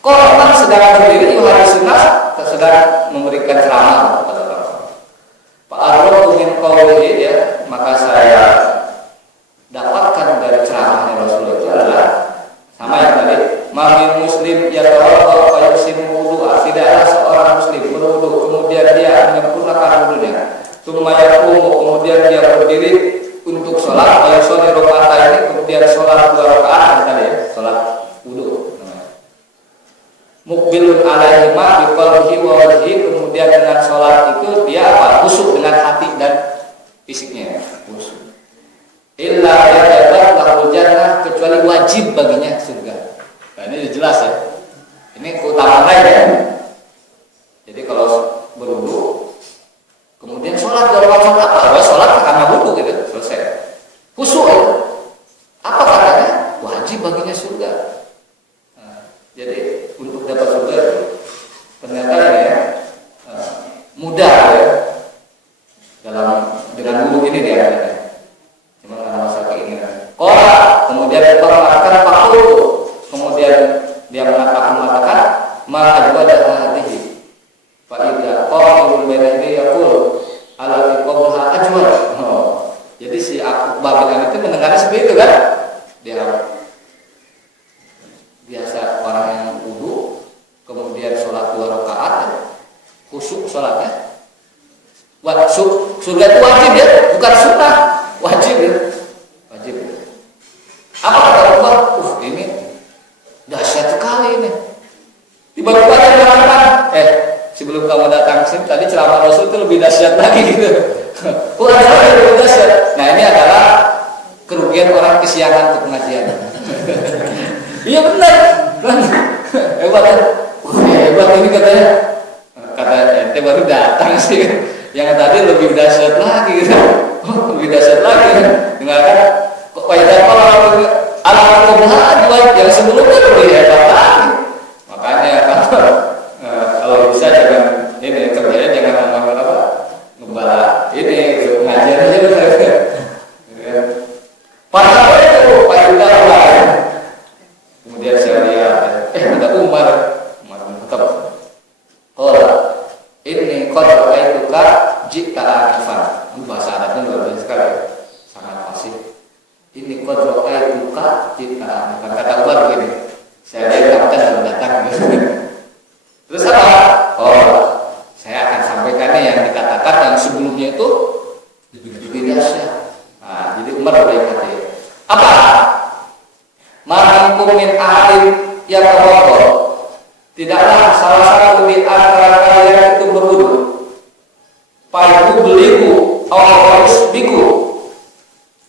Kok memang sedang berdiri di hari sunnah, sedang memberikan ceramah kepada orang. Pak Abdul ingin kaulihi ya, maka saya dapatkan dari ceramahnya Rasulullah itu adalah sama yang tadi. Mamin muslim ya tawadhu wa yusimu wudu'a. Tidaklah seorang muslim berwudu kemudian dia menyempurnakan wudunya. Tsumma yaqumu kemudian dia berdiri untuk sholat, wa yusalli raka'ataini kemudian sholat 2 rakaat tadi ya, sholat wudu. Muqbilun alaihi ma biqalbihi wa wajhihi kemudian dengan sholat itu dia apa? Khusyuk dengan hati dan fisiknya, khusyuk. Illa yajabat lahu jannah kecuali wajib baginya surga. Nah, ini jelas ya. Ini keutamaan lain ya. Jadi kalau berwudu kemudian sholat 2 rakaat apa? Sholat karena wudu gitu, selesai. Khusyuk. Apa katanya? Wajib baginya surga. Nah, jadi untuk dapat surga ternyata ya mudah ya. Dengan wudu ini dia. Cuma karena masa keinginan. Kemudian mengatakan pakul. Kemudian dia mengatakan maka juga ada hadihi. Fa idza qawlun baina yaqul ala qabla ajwar. Jadi si Uqbah bin Amir itu mendengar seperti itu kan? Dia biasa orang yang wudu kemudian sholat 2 rakaat khusyuk sholatnya. Surga itu wajib ya, bukan sunnah, wajib ya. Wajib. Apa kata Uqbah? Ini dahsyat sekali ini. Tiba-tiba dia mengatakan, sebelum kamu datang sini tadi ceramah Rasul itu lebih dahsyat lagi gitu. Lebih dahsyat. Nah ini adalah kerugian orang kesiangan untuk pengajian. Iya benar. Hebat kan? Hebat ini katanya. Kata ente baru datang sih. Yang tadi lebih dahsyat lagi gitu. Lebih dahsyat lagi. Dengarkan kok kayak kalau alam kebenaran yang sebelumnya lebih hebat lagi. Makanya kalau bisa jangan ini kerjanya jangan ngomong apa ngembala ini ngajar aja benar. Pada itu Pak Yuda kemudian saya lihat ada Umar tetap ini qad ra'aituka jika anifan. Bahasa Arabnya luar biasa sekali, sangat fasih. Ini qad ra'aituka jika anifan. Kata Umar begini, saya lihat kamu kan datang. Terus apa? Saya akan sampaikannya yang dikatakan yang sebelumnya itu lebih dahsyat. Nah, jadi Umar berkata, apa? Minkum min ahadin yatawaddo. Tidaklah salah satu di antara kalian itu berwudu. Payubeliku atau payusbiku.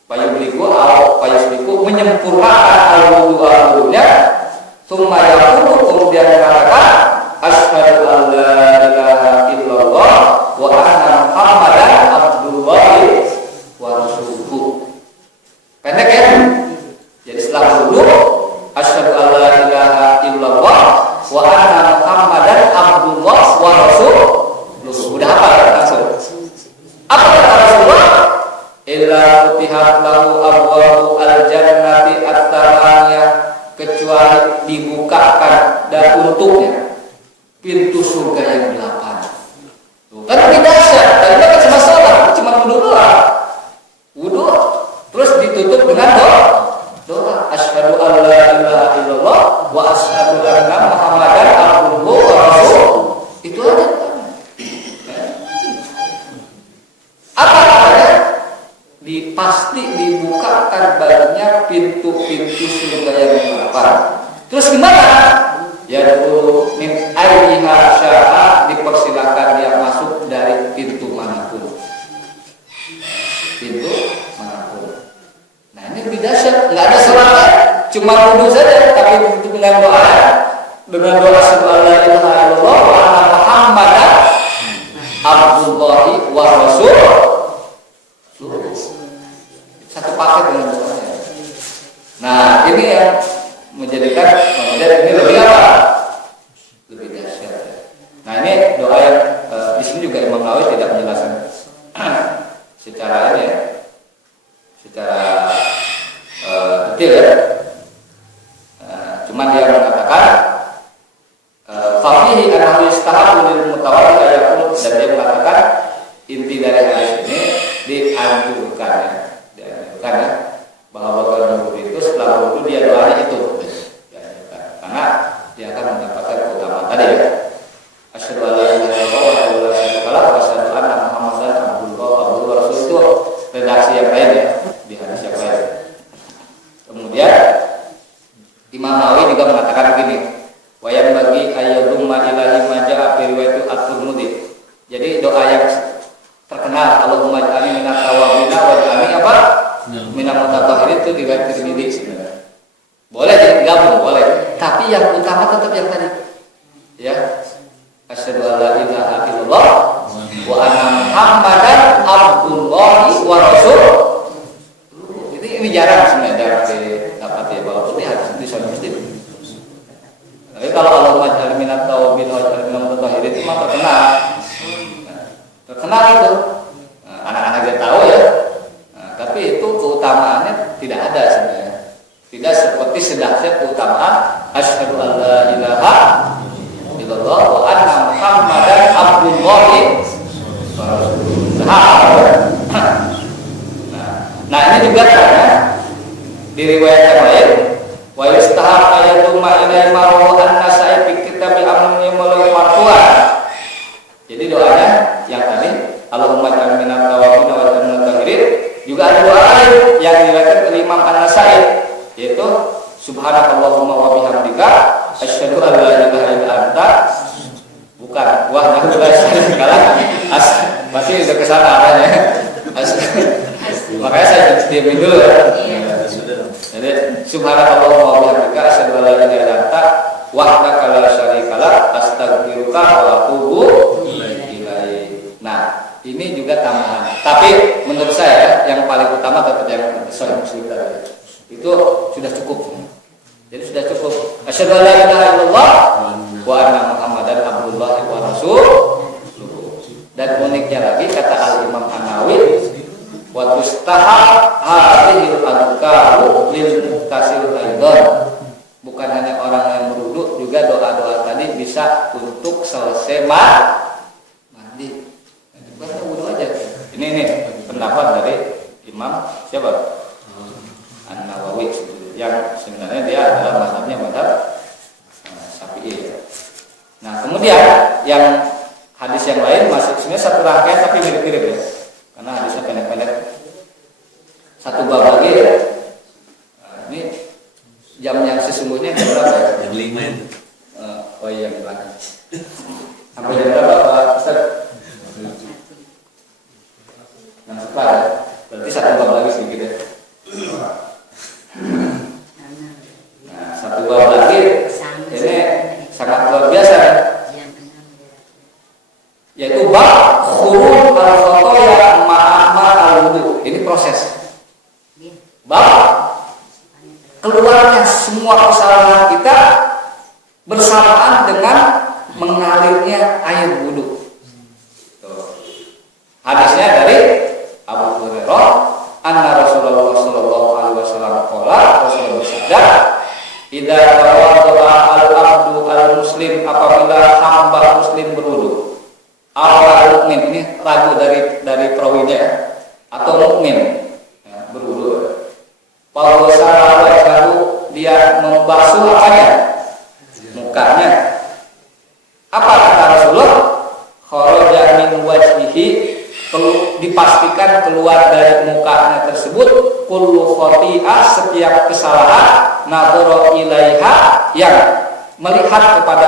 Payubeliku atau payusbiku menyempurnakan al-wudu'nya. Tsumma yaqulu kemudian mengatakan asyhadu an la ilaha illallah wa anna Muhammadan abdullahi wa rasuluhu. Pendek ya? Jadi setelah wudu asyhadu an la ilaha illallah wa anna Muhammadan abdullah wa rasuluh. Sudah apa ya langsung? Apa kata Rasulullah? Illa futihat lahu abwabu al-jannati at-thamaniyah, kecuali dibukakan dan untuknya pintu surga yang 8. Kan lebih dahsyat. Tadinya kan cuma sholat, cuma wudu doang. Wudu terus ditutup dengan doa asyhadu an la ilaha illallah wa asyhadu anna Muhammadan abduhu wa rasuluh. Itu aja. Apa katanya? Pasti dibukakan baginya pintu-pintu surga yang 8. Terus gimana? Ya dulu min ayyiha sya'a, dipersilakan dia masuk dari pintu manapun. pintu manapun. Nah ini lebih dahsyat, nggak ada sholatnya, cuma wudhu saja, tapi dengan doa asyhadu an la ilaha illallah wa anna Muhammadan abdullahi wa rasuluh. Satu paket dengan doanya. Nah ini yang menjadikan ini lebih apa? Lebih dahsyat. Nah ini doa yang di sini juga Imam Nawawi tidak menjelaskan secara ini ya, secara detail ya. Cuman dia mengatakan fafihi annahu yustahabu lil mutawaddi ayakun, dan dia mengatakan inti dari hadis ini dianjurkan ya, bahwa kalau wudhu itu setelah wudhu dia doanya itu ya, karena dia akan mendapatkan keutamaan tadi ya. Asyhadu an la ilaha illallah wa asyhadu anna Muhammadan abduhu wa rasuluh, itu redaksi yang lain ya di hadis yang lain. Kemudian Imam Nawawi juga mengatakan begini, wa yang bagi ayyadumma ilahi ma ja'a fi riwayat at-Tirmidzi. Jadi doa yang terkenal Allahumma ij'alni minat tawwabin wa ij'alni apa? Minal mutatahhirin itu di riwayat Tirmidzi sebenarnya. Boleh digabung, boleh. Tapi yang utama tetap yang tadi. Ya. Asyhadu an la ilaha illallah wa anna Muhammadan abdullahi wa rasuluh. Ini jarang sebenarnya dapat ya, walaupun di hadis itu Sahih Muslim. Tapi kalau Allahumma ij'alni minat tawwabin wa ij'alni minal mutatahhirin itu mah terkenal. Terkenal itu. Anak-anak dia tahu ya. Tapi itu keutamaannya tidak ada sebenarnya. Tidak seperti sedahsyat keutamaan asyhadu an la ilaha illallah wa anna Muhammadan abdullahi wa rasuluh. Nah ini juga karena di riwayat yang lain wa yustahab ayatu ma ilai marwa an-nasai fi kitab amrun yamul fatwa. Jadi doanya yang tadi Allahumma ij'alni minat tawwabin wa ij'alni minal mutatahhirin, juga ada doa lain yang diriwayatkan oleh Imam An-Nasai, yaitu subhanakallahumma wa bihamdika asyhadu an la ilaha illa anta, bukan wahdahu la syarika lah, masih udah kesana arahnya. Makanya saya diamin dulu ya. Jadi subhanakallahumma wa bihamdika asyhadu an la ilaha illa anta wahdaka la syarika lah astaghfiruka wa atubu ilaik. Nah ini juga tambahan. Tapi menurut saya yang paling utama tetap yang Sahih Muslim tadi. Itu sudah cukup. Jadi sudah cukup. Asyhadu an la ilaha illallah wa anna Muhammadan abdullahi wa rasuluh. Dan uniknya lagi kata Al-Imam An-Nawawi, wa tustahab hadhil adkaru lil muktasil aidan. Bukan hanya orang yang berwudu, juga doa-doa tadi bisa untuk selesai mandi. Bukan wudu aja. Ini pendapat dari Imam siapa? An-Nawawi, yang sebenarnya dia adalah mazhabnya mazhab Syafi'i. Nah, kemudian yang hadis yang lain masih sebenarnya satu rangkaian tapi mirip-mirip ya. Karena hadisnya pendek-pendek. Satu bab lagi ya. Nah, ini jam yang sesungguhnya jam berapa ya? Jam 5. Oh iya, jam 5. Sampai jam berapa Pak Ustaz? Yang setelah ya. Berarti satu bab lagi sedikit ya. Nah, satu bab lagi ini sangat luar biasa ya. Yaitu bab khurul al-khotoya ma'amal al-wudu. Ini proses. Bab keluarnya semua kesalahan kita bersamaan dengan mengalirnya air wudu. Hadisnya dari Abu Hurairah, anna Rasulullah sallallahu alaihi wasallam qala, Rasulullah bersabda, idza tawaddaa al-abdu al-muslim, apabila hamba muslim berwudu, awal mukmin, ini ragu dari perawinya ya, atau mukmin ya, berwudu. Pawasara wajhahu, dia membasuh apanya? Mukanya. Apa kata Rasulullah? Kharaja min wajhihi, dipastikan keluar dari mukanya tersebut kullu khati'ah, setiap kesalahan, nadhara ilaiha, yang melihat kepada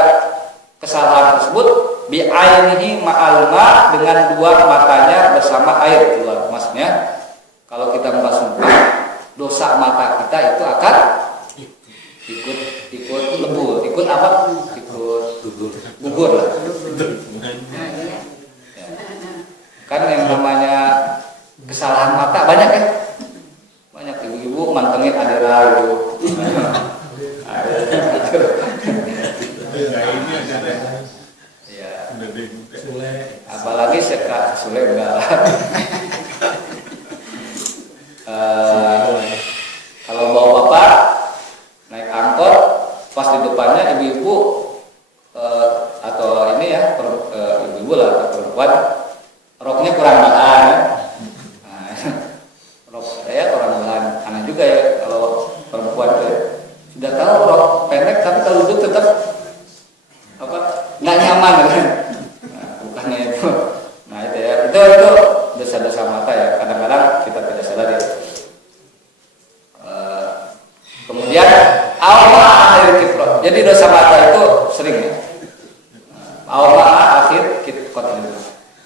kesalahan tersebut, bi'ainihi ma'al ma', dengan dua matanya bersama air keluar. Maksudnya kalau kita membasuh muka, dosa mata kita itu akan ikut lebur, ikut apa? Ikut gugur lah. Ya. Kan yang namanya kesalahan mata banyak ya, banyak ibu-ibu mantengin adera itu. Ya. Apalagi sekat Sule enggak. Kalau bawa bapak naik angkot, pas di depannya ibu-ibu atau ini ya ibu-ibu lah atau perempuan, roknya kurang bahan. Nah, rok saya kurang bahan. Aneh juga ya kalau perempuan tuh sudah tahu rok pendek tapi kalau duduk tetap apa nggak nyaman kan? Nah, bukannya itu. Nah itu ya itu dosa-dosa mata ya. Kadang-kadang kita tidak sadar ya. Kemudian awal akhir kitrot. Jadi dosa mata itu sering ya. Awal akhir kitrot.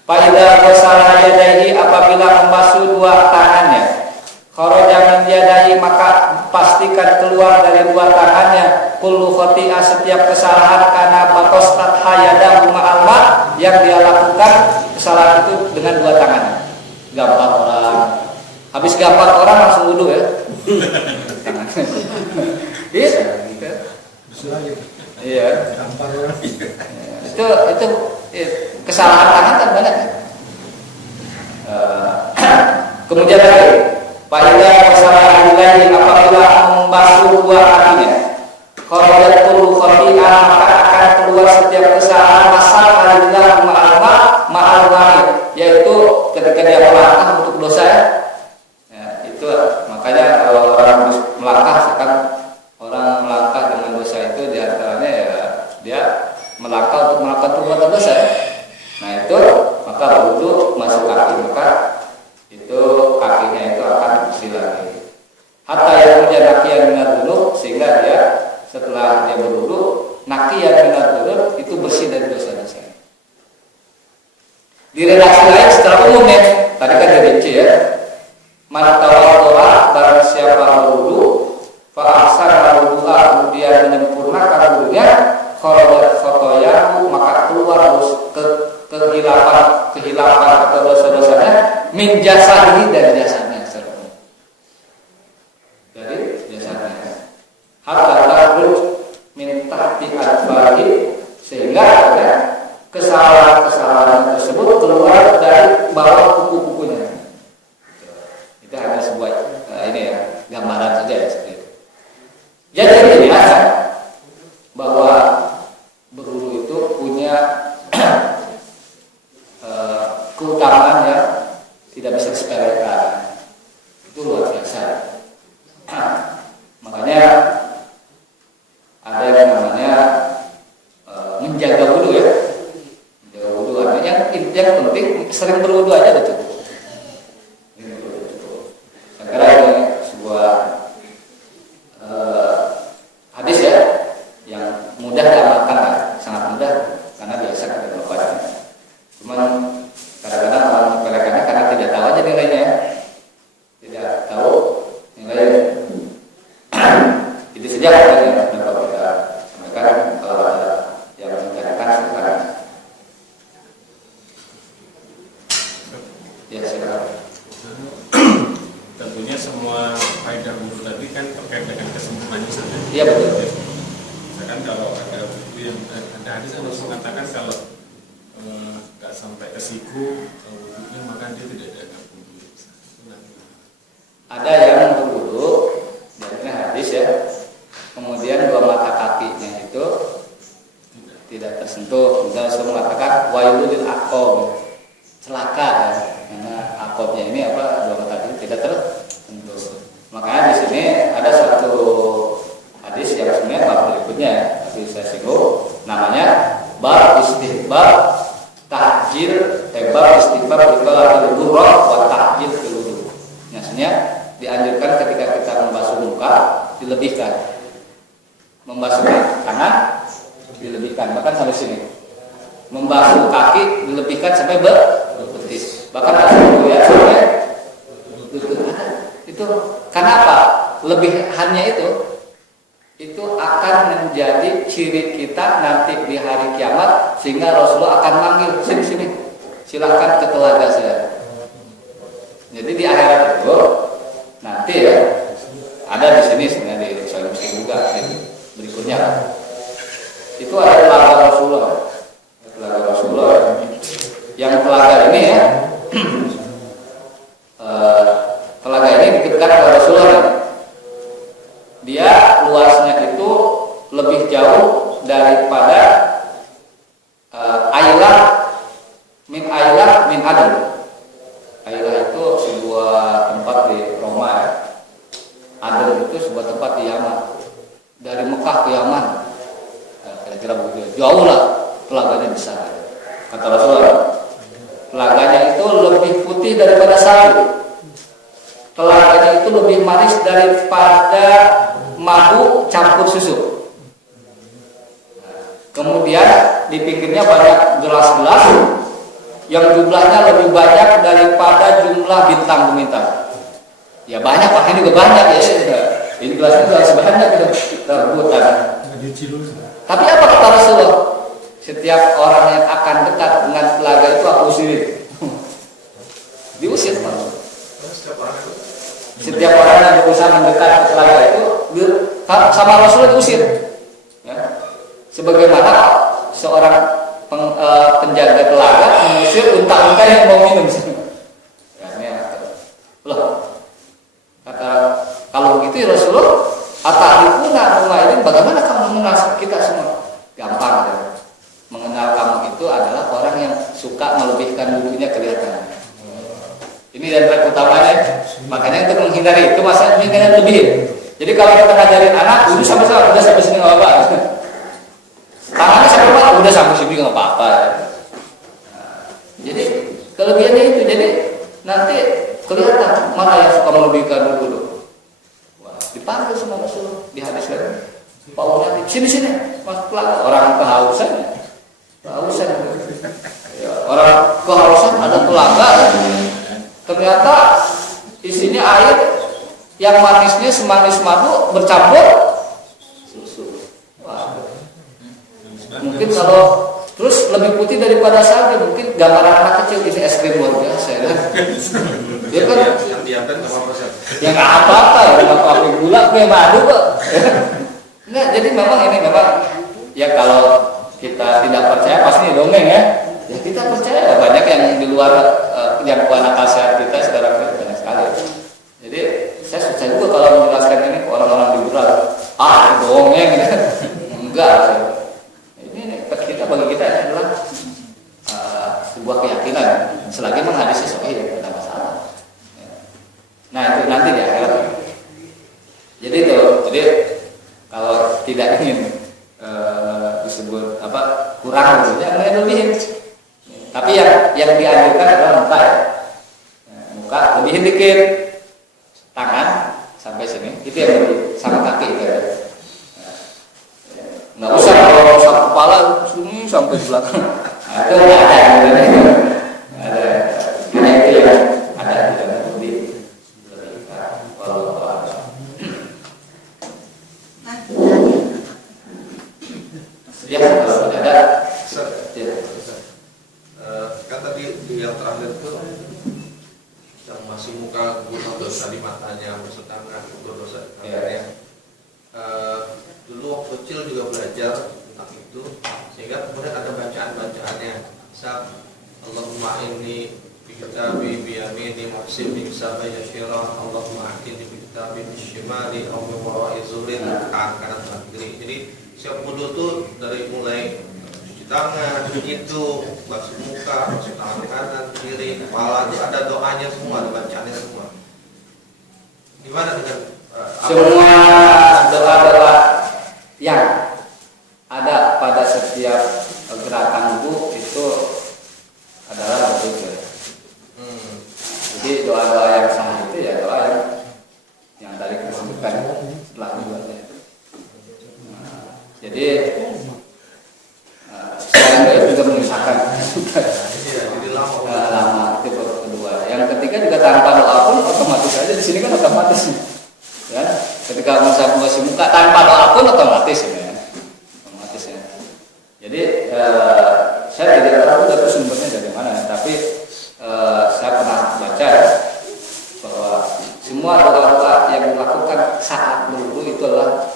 Pada dosa yadaihi apabila membasuh dua tangannya, kharaja min yadaihi maka pastikan keluar dari dua tangannya kullu khati'ah setiap kesalahan karena batos tathayada ma'alma yang dia lakukan kesalahan itu dengan dua tangannya. Gampang orang. Habis gampang orang langsung wudu ya. Iya. Itu kesalahan tangan kan banyak. Kemudian lagi, pada kesalahan lain apabila membasuh dua kakinya, kharajatul khati'ah maka akan keluar setiap kesalahan masal alillah ma'al wahid, yaitu ketika dia melangkah untuk dosa ya. Itu makanya kalau orang melangkah sekarang orang melangkah dengan dosa itu diantaranya ya dia melangkah untuk melakukan perbuatan dosa. Nah itu maka wudu masuk kaki maka itu kakinya itu akan bersih lagi. Hatta yang punya nakiyan minar dulu sehingga dia setelah dia berwudu nakiyan minar dulu itu bersih dari dosa-dosa. Di redaksi lain secara umum ya tadi kan dirinci ya. Man tawaddoa barang siapa berwudu fa ahsana wudu'a kemudian menyempurnakan wudunya kharajat khotoyahu maka keluar kehilapan atau dosa-dosanya min jasadihi dari jasadnya hatta takhruj min tahti adbarihi sehingga kesalahan-kesalahan tersebut keluar dari bawah kuku-kukunya. Itu hanya sebuah ini ya gambaran saja ya seperti itu. Jadi dilihat bahwa berwudu itu punya keutamaan yang tidak bisa disepelekan. Itu luar biasa. Makanya ada yang namanya menjaga wudu ya. Menjaga wudu artinya yang penting sering berwudu aja udah cukup. Saya kira ini sebuah hadis ya yang mudah diamalkan kan, sangat mudah karena biasa kita baca. Cuman kadang-kadang orang mempelekannya karena tidak tahu aja nilainya ya. Tidak tahu nilainya. Itu saja yang dapat kita sampaikan. Kalau ada yang menanyakan sekarang ya silakan. Tentunya semua faedah wudu tadi kan terkait dengan kesempurnaan saja. Iya betul. Misalkan kalau ada buku yang ada hadis yang mengatakan kalau nggak sampai ke siku wudunya maka dia tidak ada wudu. Ada yang berwudu dari hadis ya. Kemudian dua mata kakinya itu tidak tersentuh. Misalnya saya mengatakan wailul aqab, celaka ya. Karena aqabnya ini apa dua mata kaki tidak tersentuh. Makanya di sini ada satu hadis yang sebenarnya bab berikutnya tapi saya singgung namanya bab istihbab tahjil bab istihbab iqalatul wudu wa tahjil fil wudu. Maksudnya dianjurkan ketika kita membasuh muka dilebihkan. Membasuh tangan dilebihkan bahkan sampai sini. Membasuh kaki dilebihkan sampai berbetis. Bahkan ada ya sampai lutut. Itu karena apa? Lebihannya itu akan menjadi ciri kita nanti di hari kiamat, sehingga Rasulullah akan manggil, sini silahkan ke telaga saya. Jadi di akhirat itu nanti ya ada di sini sebenarnya di Sahih Muslim juga berikutnya itu ada telaga Rasulullah. Telaga Rasulullah yang telaga ini ya telaga ini dikatakan oleh Rasulullah, dia luasnya itu lebih jauh daripada Ailah min Aden. Ailah itu sebuah tempat di Roma ya. Aden itu sebuah tempat di Yaman. Dari Mekah ke Yaman, kira-kira begitu. Jauh lah telaganya besar. Kata Rasulullah, telaganya itu lebih putih daripada salju. Telaganya itu lebih manis daripada madu campur susu. Kemudian di pinggirnya banyak gelas-gelas yang jumlahnya lebih banyak daripada jumlah bintang-bintang. Ya banyak, makanya juga banyak ya. Ini gelasnya gelas banyak rebutan. Tapi apa kata Rasulullah? Setiap orang yang akan dekat dengan telaga itu aku usirin. Diusir maksudnya. Setiap orang yang berusaha mendekat ke telaga itu sama Rasulullah diusir. Ya. Sebagaimana seorang penjaga telaga mengusir unta-unta yang mau minum. Ya, loh, kata kalau begitu ya Rasulullah, atarifuna numaidin, bagaimana kamu mengenal kita semua? Gampang ya. Mengenal kamu itu adalah orang yang suka melebihkan dulunya kelihatan. Ini dan trik utamanya. Makanya untuk menghindari itu masalah ini kalian lebihin. Jadi kalau kita ngajarin anak, udah sampai sini nggak apa-apa. Tangannya sampai mana? Udah sampai sini nggak apa-apa. Nah, jadi kelebihannya itu, jadi nanti kelihatan mana yang suka melebihkan dulu. Wah, dipanggil sama Rasul di hadis lain. Pak Umar, sini masuk telaga. Orang kehausan. Ya, orang kehausan ada telaga. Ternyata isinya air yang manisnya semanis madu bercampur susu. Wah. Mungkin kalau terus lebih putih daripada salju, mungkin gambaran anak kecil ini es krim luar biasa ya. Dia kan yang diamkan sama proses. Ya nggak apa-apa ya, nggak apa-apa gula kayak madu kok. Nah, jadi memang ya kalau kita tidak percaya pasti dongeng ya. Ya kita percaya banyak yang di luar yang bukan akal sehat kita sekarang banyak sekali. Jadi saya percaya juga kalau menjelaskan ini ke orang-orang liberal, dongeng gitu. Enggak. Ini kita bagi kita adalah sebuah keyakinan. Selagi memang hadisnya sahih ya tidak masalah. Nah itu nanti di akhirat. Jadi kalau tidak ingin disebut kurang gitu, jangan lebihin. Tapi yang dianjurkan adalah muka ya. Muka lebihin dikit, tangan sampai sini, itu yang lebih sama kaki itu ya. Nggak usah kalau satu kepala sini sampai belakang. Nah, itu nggak ada ada itu ya ada lebih kalau ya kalau ada kan tadi yang terakhir itu yang masih muka gugur dosa di matanya beserta gugur dosa di matanya. Dulu waktu kecil juga belajar tentang itu, sehingga kemudian ada bacaan-bacaannya. Misal Allahumma inni bi kitabi bi yamini muhsin bi hisabi yashira, Allahumma ahdini bi kitabi bi shimali aw min wara'i zuhrin kanan kiri. Jadi siap wudu tuh dari mulai tangan, itu, basuh muka, basuh tangan kanan, kiri, kepala, itu ada doanya semua, ada bacaannya semua. Gimana dengan semua doa-doa yang ada pada setiap gerakan wudu itu adalah berzikir. Jadi doa-doa yang sah itu ya doa yang tadi kita sebutkan setelah wudu. Jadi saya juga menyusahkan. Lama itu kedua. Yang ketiga juga tanpa doa pun otomatis aja di sini kan otomatis ketika mensapu muka tanpa doa pun otomatis ya. Otomatis ya. Jadi saya tidak tahu itu sumbernya dari mana, tapi saya pernah baca bahwa semua doa-doa yang dilakukan saat berwudu itu adalah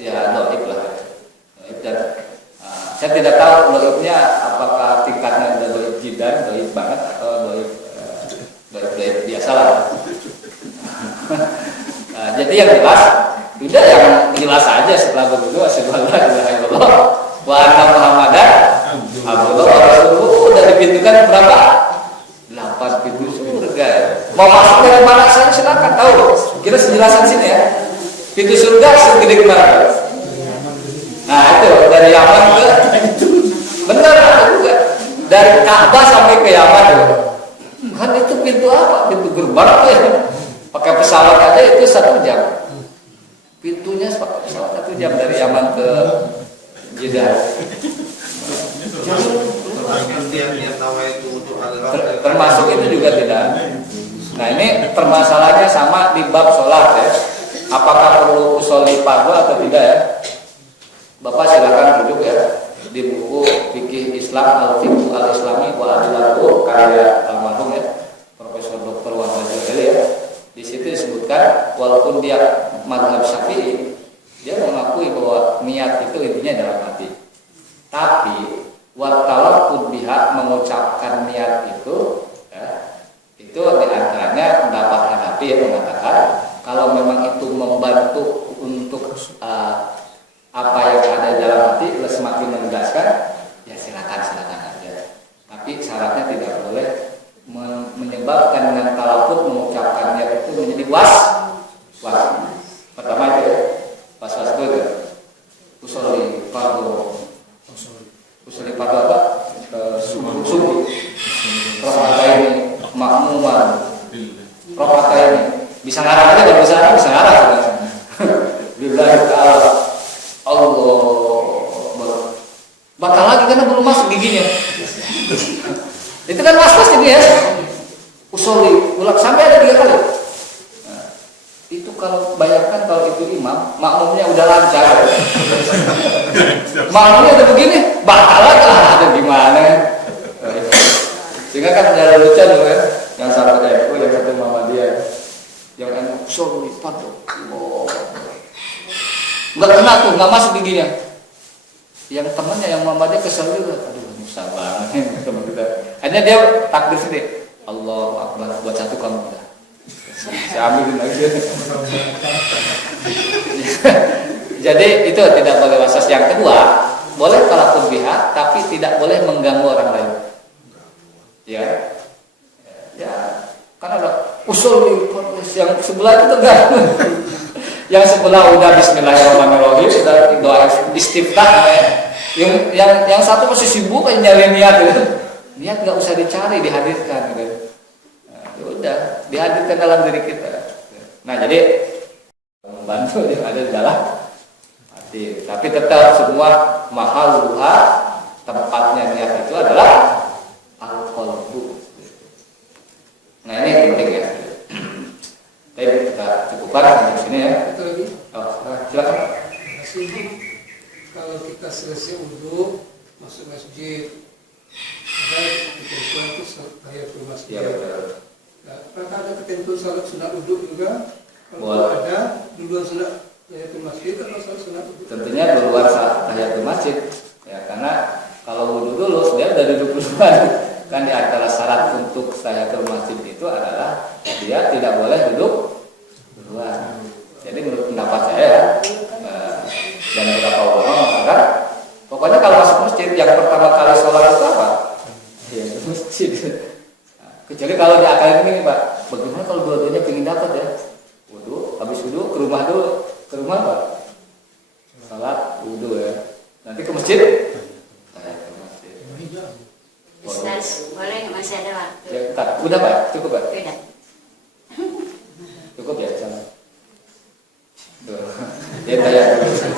ya doib lah. Doib dan saya tidak tahu doibnya apakah tingkatnya ada doib jidan, doib banget atau doib biasa lah. Jadi yang jelas, udah yang jelas aja setelah berwudu asyhadu an la ilaha illallah wa anna muhammadan abduhu wa rasuluhu. Udah dipintukan berapa? 8 pintu surga. Mau masuk dari mana saya silakan tahu. Kita sejelasan sini ya. Pintu surga segede gimana? Nah itu dari Yaman ke benar juga dari Ka'bah sampai ke Yaman tuh. Kan itu pintu apa? Pintu gerbang tuh ya. Pakai pesawat aja itu 1 jam. Pintunya pakai pesawat 1 jam dari Yaman ke Jeddah. Termasuk itu juga tidak. Nah ini permasalahannya sama di bab sholat ya. Apakah perlu usholi fardu atau tidak ya? Bapak silakan duduk ya di buku Fikih Islam Al-Fiqh Al-Islami wa Adilatuh karya almarhum ya Profesor Dr. Wahbah Zuhaili ya. Di situ disebutkan walaupun dia mazhab Syafi'i, dia mengakui bahwa niat itu intinya dalam hati. Tapi watalaqqud biha, mengucapkan niat itu ya, itu diantaranya pendapat Hanafi yang mengatakan kalau memang itu membantu untuk apa yang ada dalam hati semakin menegaskan, ya silakan aja. Tapi syaratnya tidak boleh menyebabkan dengan talafut mengucapkannya itu menjadi was. Pertama itu ya, was itu usholi fardu apa? Subuh. Rakaataini makmuman. Rakaataini bisa ngarang aja kalau bisa ngarang. Billahi ta'ala Allah bakal lagi karena belum masuk giginya. Itu kan was-was ini ya. Usholi ulang sampai ada 3 kali. Nah, itu kalau bayangkan kalau itu imam, makmumnya udah lancar. Makmumnya udah begini, bakal lagi ada gimana? Sehingga kan ada lucu tuh ya, yang satu yang satu Muhammadiyah, yang usholi fardu. Nggak kena tuh, nggak masuk giginya. Yang temannya yang Muhammadiyah kesel juga, aduh susah banget teman kita. Akhirnya dia takbir sendiri, Allahu Akbar, buat 1 kamu udah. Saya ambilin lagi. Jadi itu tidak boleh waswas. Yang kedua, boleh talafut biha, tapi tidak boleh mengganggu orang lain. Ya, karena ada usul yang sebelah itu terganggu. Yang sebelah udah bismillahirrahmanirrahim, udah doa istiftah ya. Yang satu masih sibuk aja nyari niat gitu. Niat nggak usah dicari, dihadirkan gitu. Nah, udah dihadirkan dalam diri kita. Nah jadi membantu yang ada di dalam hati. Tapi tetap semua mahal luha, tempatnya niat itu adalah al-qalbu. Nah ini penting ya. Tapi kita cukupkan di sini ya. Itu lagi. Oh, silakan. Kalau kita selesai wudhu masuk masjid, ada ketentuan itu tahiyatul masjid. Ya betul. Nah, apakah ada ketentuan salat sunat wudhu juga? Kalau Boleh. ada duluan sunat tahiyatul masjid atau salat sunat wudhu? Tentunya duluan saat tahiyatul masjid. Ya karena kalau wudhu dulu dia udah duduk duluan. Kan di antara syarat untuk tahiyatul masjid itu adalah dia tidak boleh duduk duluan. Jadi menurut pendapat saya dan beberapa ulama mengatakan pokoknya kalau masuk masjid yang pertama kali sholat itu apa? Ya masjid. Nah, kecuali kalau di akal ini Pak, bagaimana kalau dua-duanya pengen dapat ya? Wudhu, habis wudhu ke rumah dulu, ke rumah Pak. Sholat, wudhu ya. Nanti ke masjid. Ustaz, boleh masih ada waktu? Ya, udah Pak, cukup Pak. Udah. Cukup ya, sama. Ya, tanya.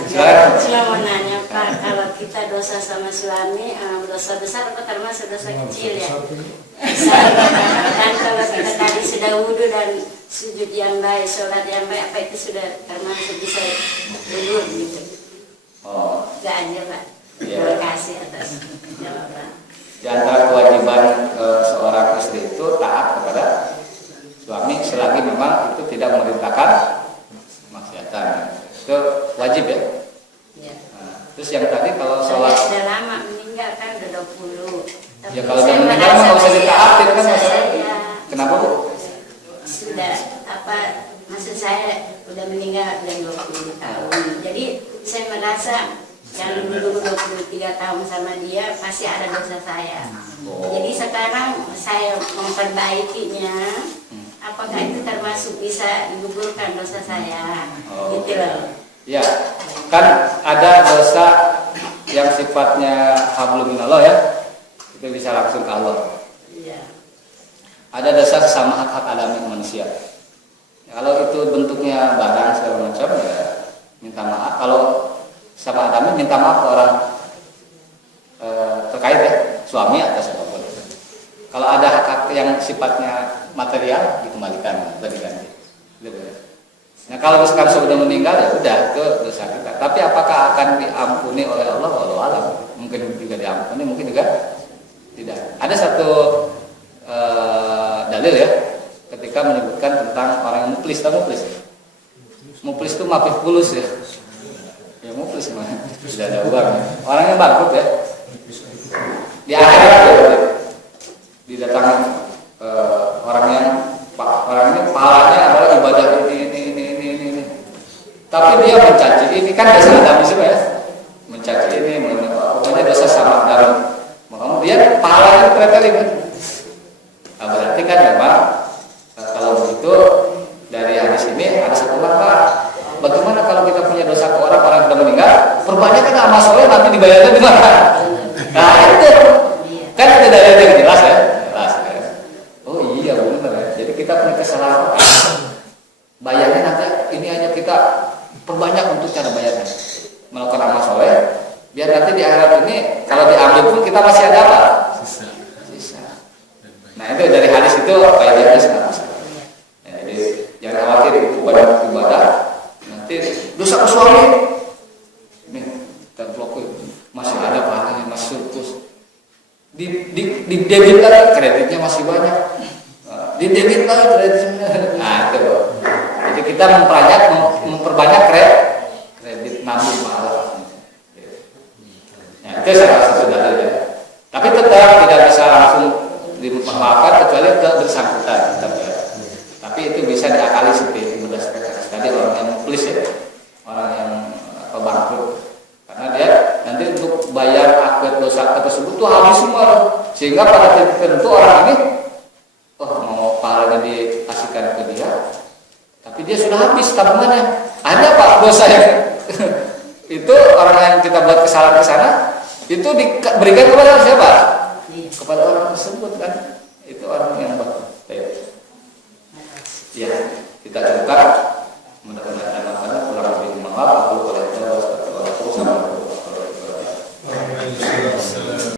Silakan. Cuma mau nanya Pak, kalau kita dosa sama suami, dosa besar atau termasuk dosa kecil ya? Karena kan kalau kita tadi sudah wudhu dan sujud yang baik, sholat yang baik, apa itu sudah termasuk bisa wudhu gitu. Oh, Gak aja Pak. Iya. Terima kasih atas jawaban. di antara kewajiban seorang istri itu taat kepada suami selagi memang itu tidak memerintahkan maksiatan. Itu wajib ya. Ya. Nah, terus yang tadi kalau Saya sholat, sudah lama meninggal kan udah 20. Tapi ya kalau saya udah meninggal merasa mah nggak usah masih ditaatin kan dosa masalah. saya. Kenapa Bu? Sudah apa maksud saya udah meninggal udah 20 tahun. Jadi saya merasa yang dulu 23 tahun sama dia pasti ada dosa saya. Jadi sekarang saya memperbaikinya. Apakah itu termasuk bisa digugurkan dosa saya? Oh, Gitu loh. ya, kan ada dosa yang sifatnya hablum minallah ya, itu bisa langsung ke Allah. Iya. Ada dosa sesama hak-hak alami manusia. Ya, kalau itu bentuknya barang segala macam ya minta maaf. Kalau sama adami minta maaf ke orang terkait ya, suami atau siapapun. Kalau ada hak-hak yang sifatnya material dikembalikan atau diganti. Gitu ya. Nah kalau misalkan sudah meninggal ya udah itu dosa kita. Tapi apakah akan diampuni oleh Allah? Wallahu alam. Mungkin juga diampuni, mungkin juga tidak. Ada satu dalil ya ketika menyebutkan tentang orang yang muflis. Tahu muflis? Muflis itu mafih fulus ya. Ya muflis mah tidak ada uang. Orang yang bangkrut ya. Di akhirat ya, didatangi orang ini pahalanya adalah ibadah ini. Tapi dia mencaci ini kan dosa Adam sih ya. Mencaci ini, pokoknya dosa sama dalam. Makanya dia pahalanya ternyata ini. Nah, berarti kan memang kalau begitu dari hadis ini ada satu makna. Bagaimana kalau kita punya dosa ke orang yang sudah meninggal, perbanyak kan amal soleh nanti dibayarnya di mana? Nah itu kan itu dari yang jelas ya. Jelas ya. Oh iya benar ya. Jadi kita punya kesalahan. Bayarnya nanti ini hanya kita perbanyak untuk cara bayarnya. Melakukan amal soleh, biar nanti di akhirat ini kalau diambil pun kita masih ada apa? Sisa. Nah itu dari hadis itu faedahnya sangat besar. Ya, jadi jangan khawatir ibadah nanti dosa ke suami. Ini kita blokir masih ada pahalanya, masih surplus. Di debit lagi kreditnya masih banyak. Di debit lagi kreditnya. Nah itu. Jadi kita memperbanyak kredit nabung pahala. Nah, itu salah satu dalil ya. Tapi tetap tidak bisa langsung dimaafkan kecuali ke bersangkutan tetap ya. Tapi itu bisa diakali seperti berdasarkan tadi orang yang muflis ya, orang yang bangkrut. Karena dia nanti untuk bayar akibat dosa tersebut tuh habis semua, sehingga pada titik tertentu orang ini mau pahalanya dikasihkan ke dia, tapi dia sudah habis tabungannya. Ada Pak dosa yang itu orang yang kita buat kesalahan ke sana itu diberikan kepada siapa? Kepada orang tersebut kan. Itu orang yang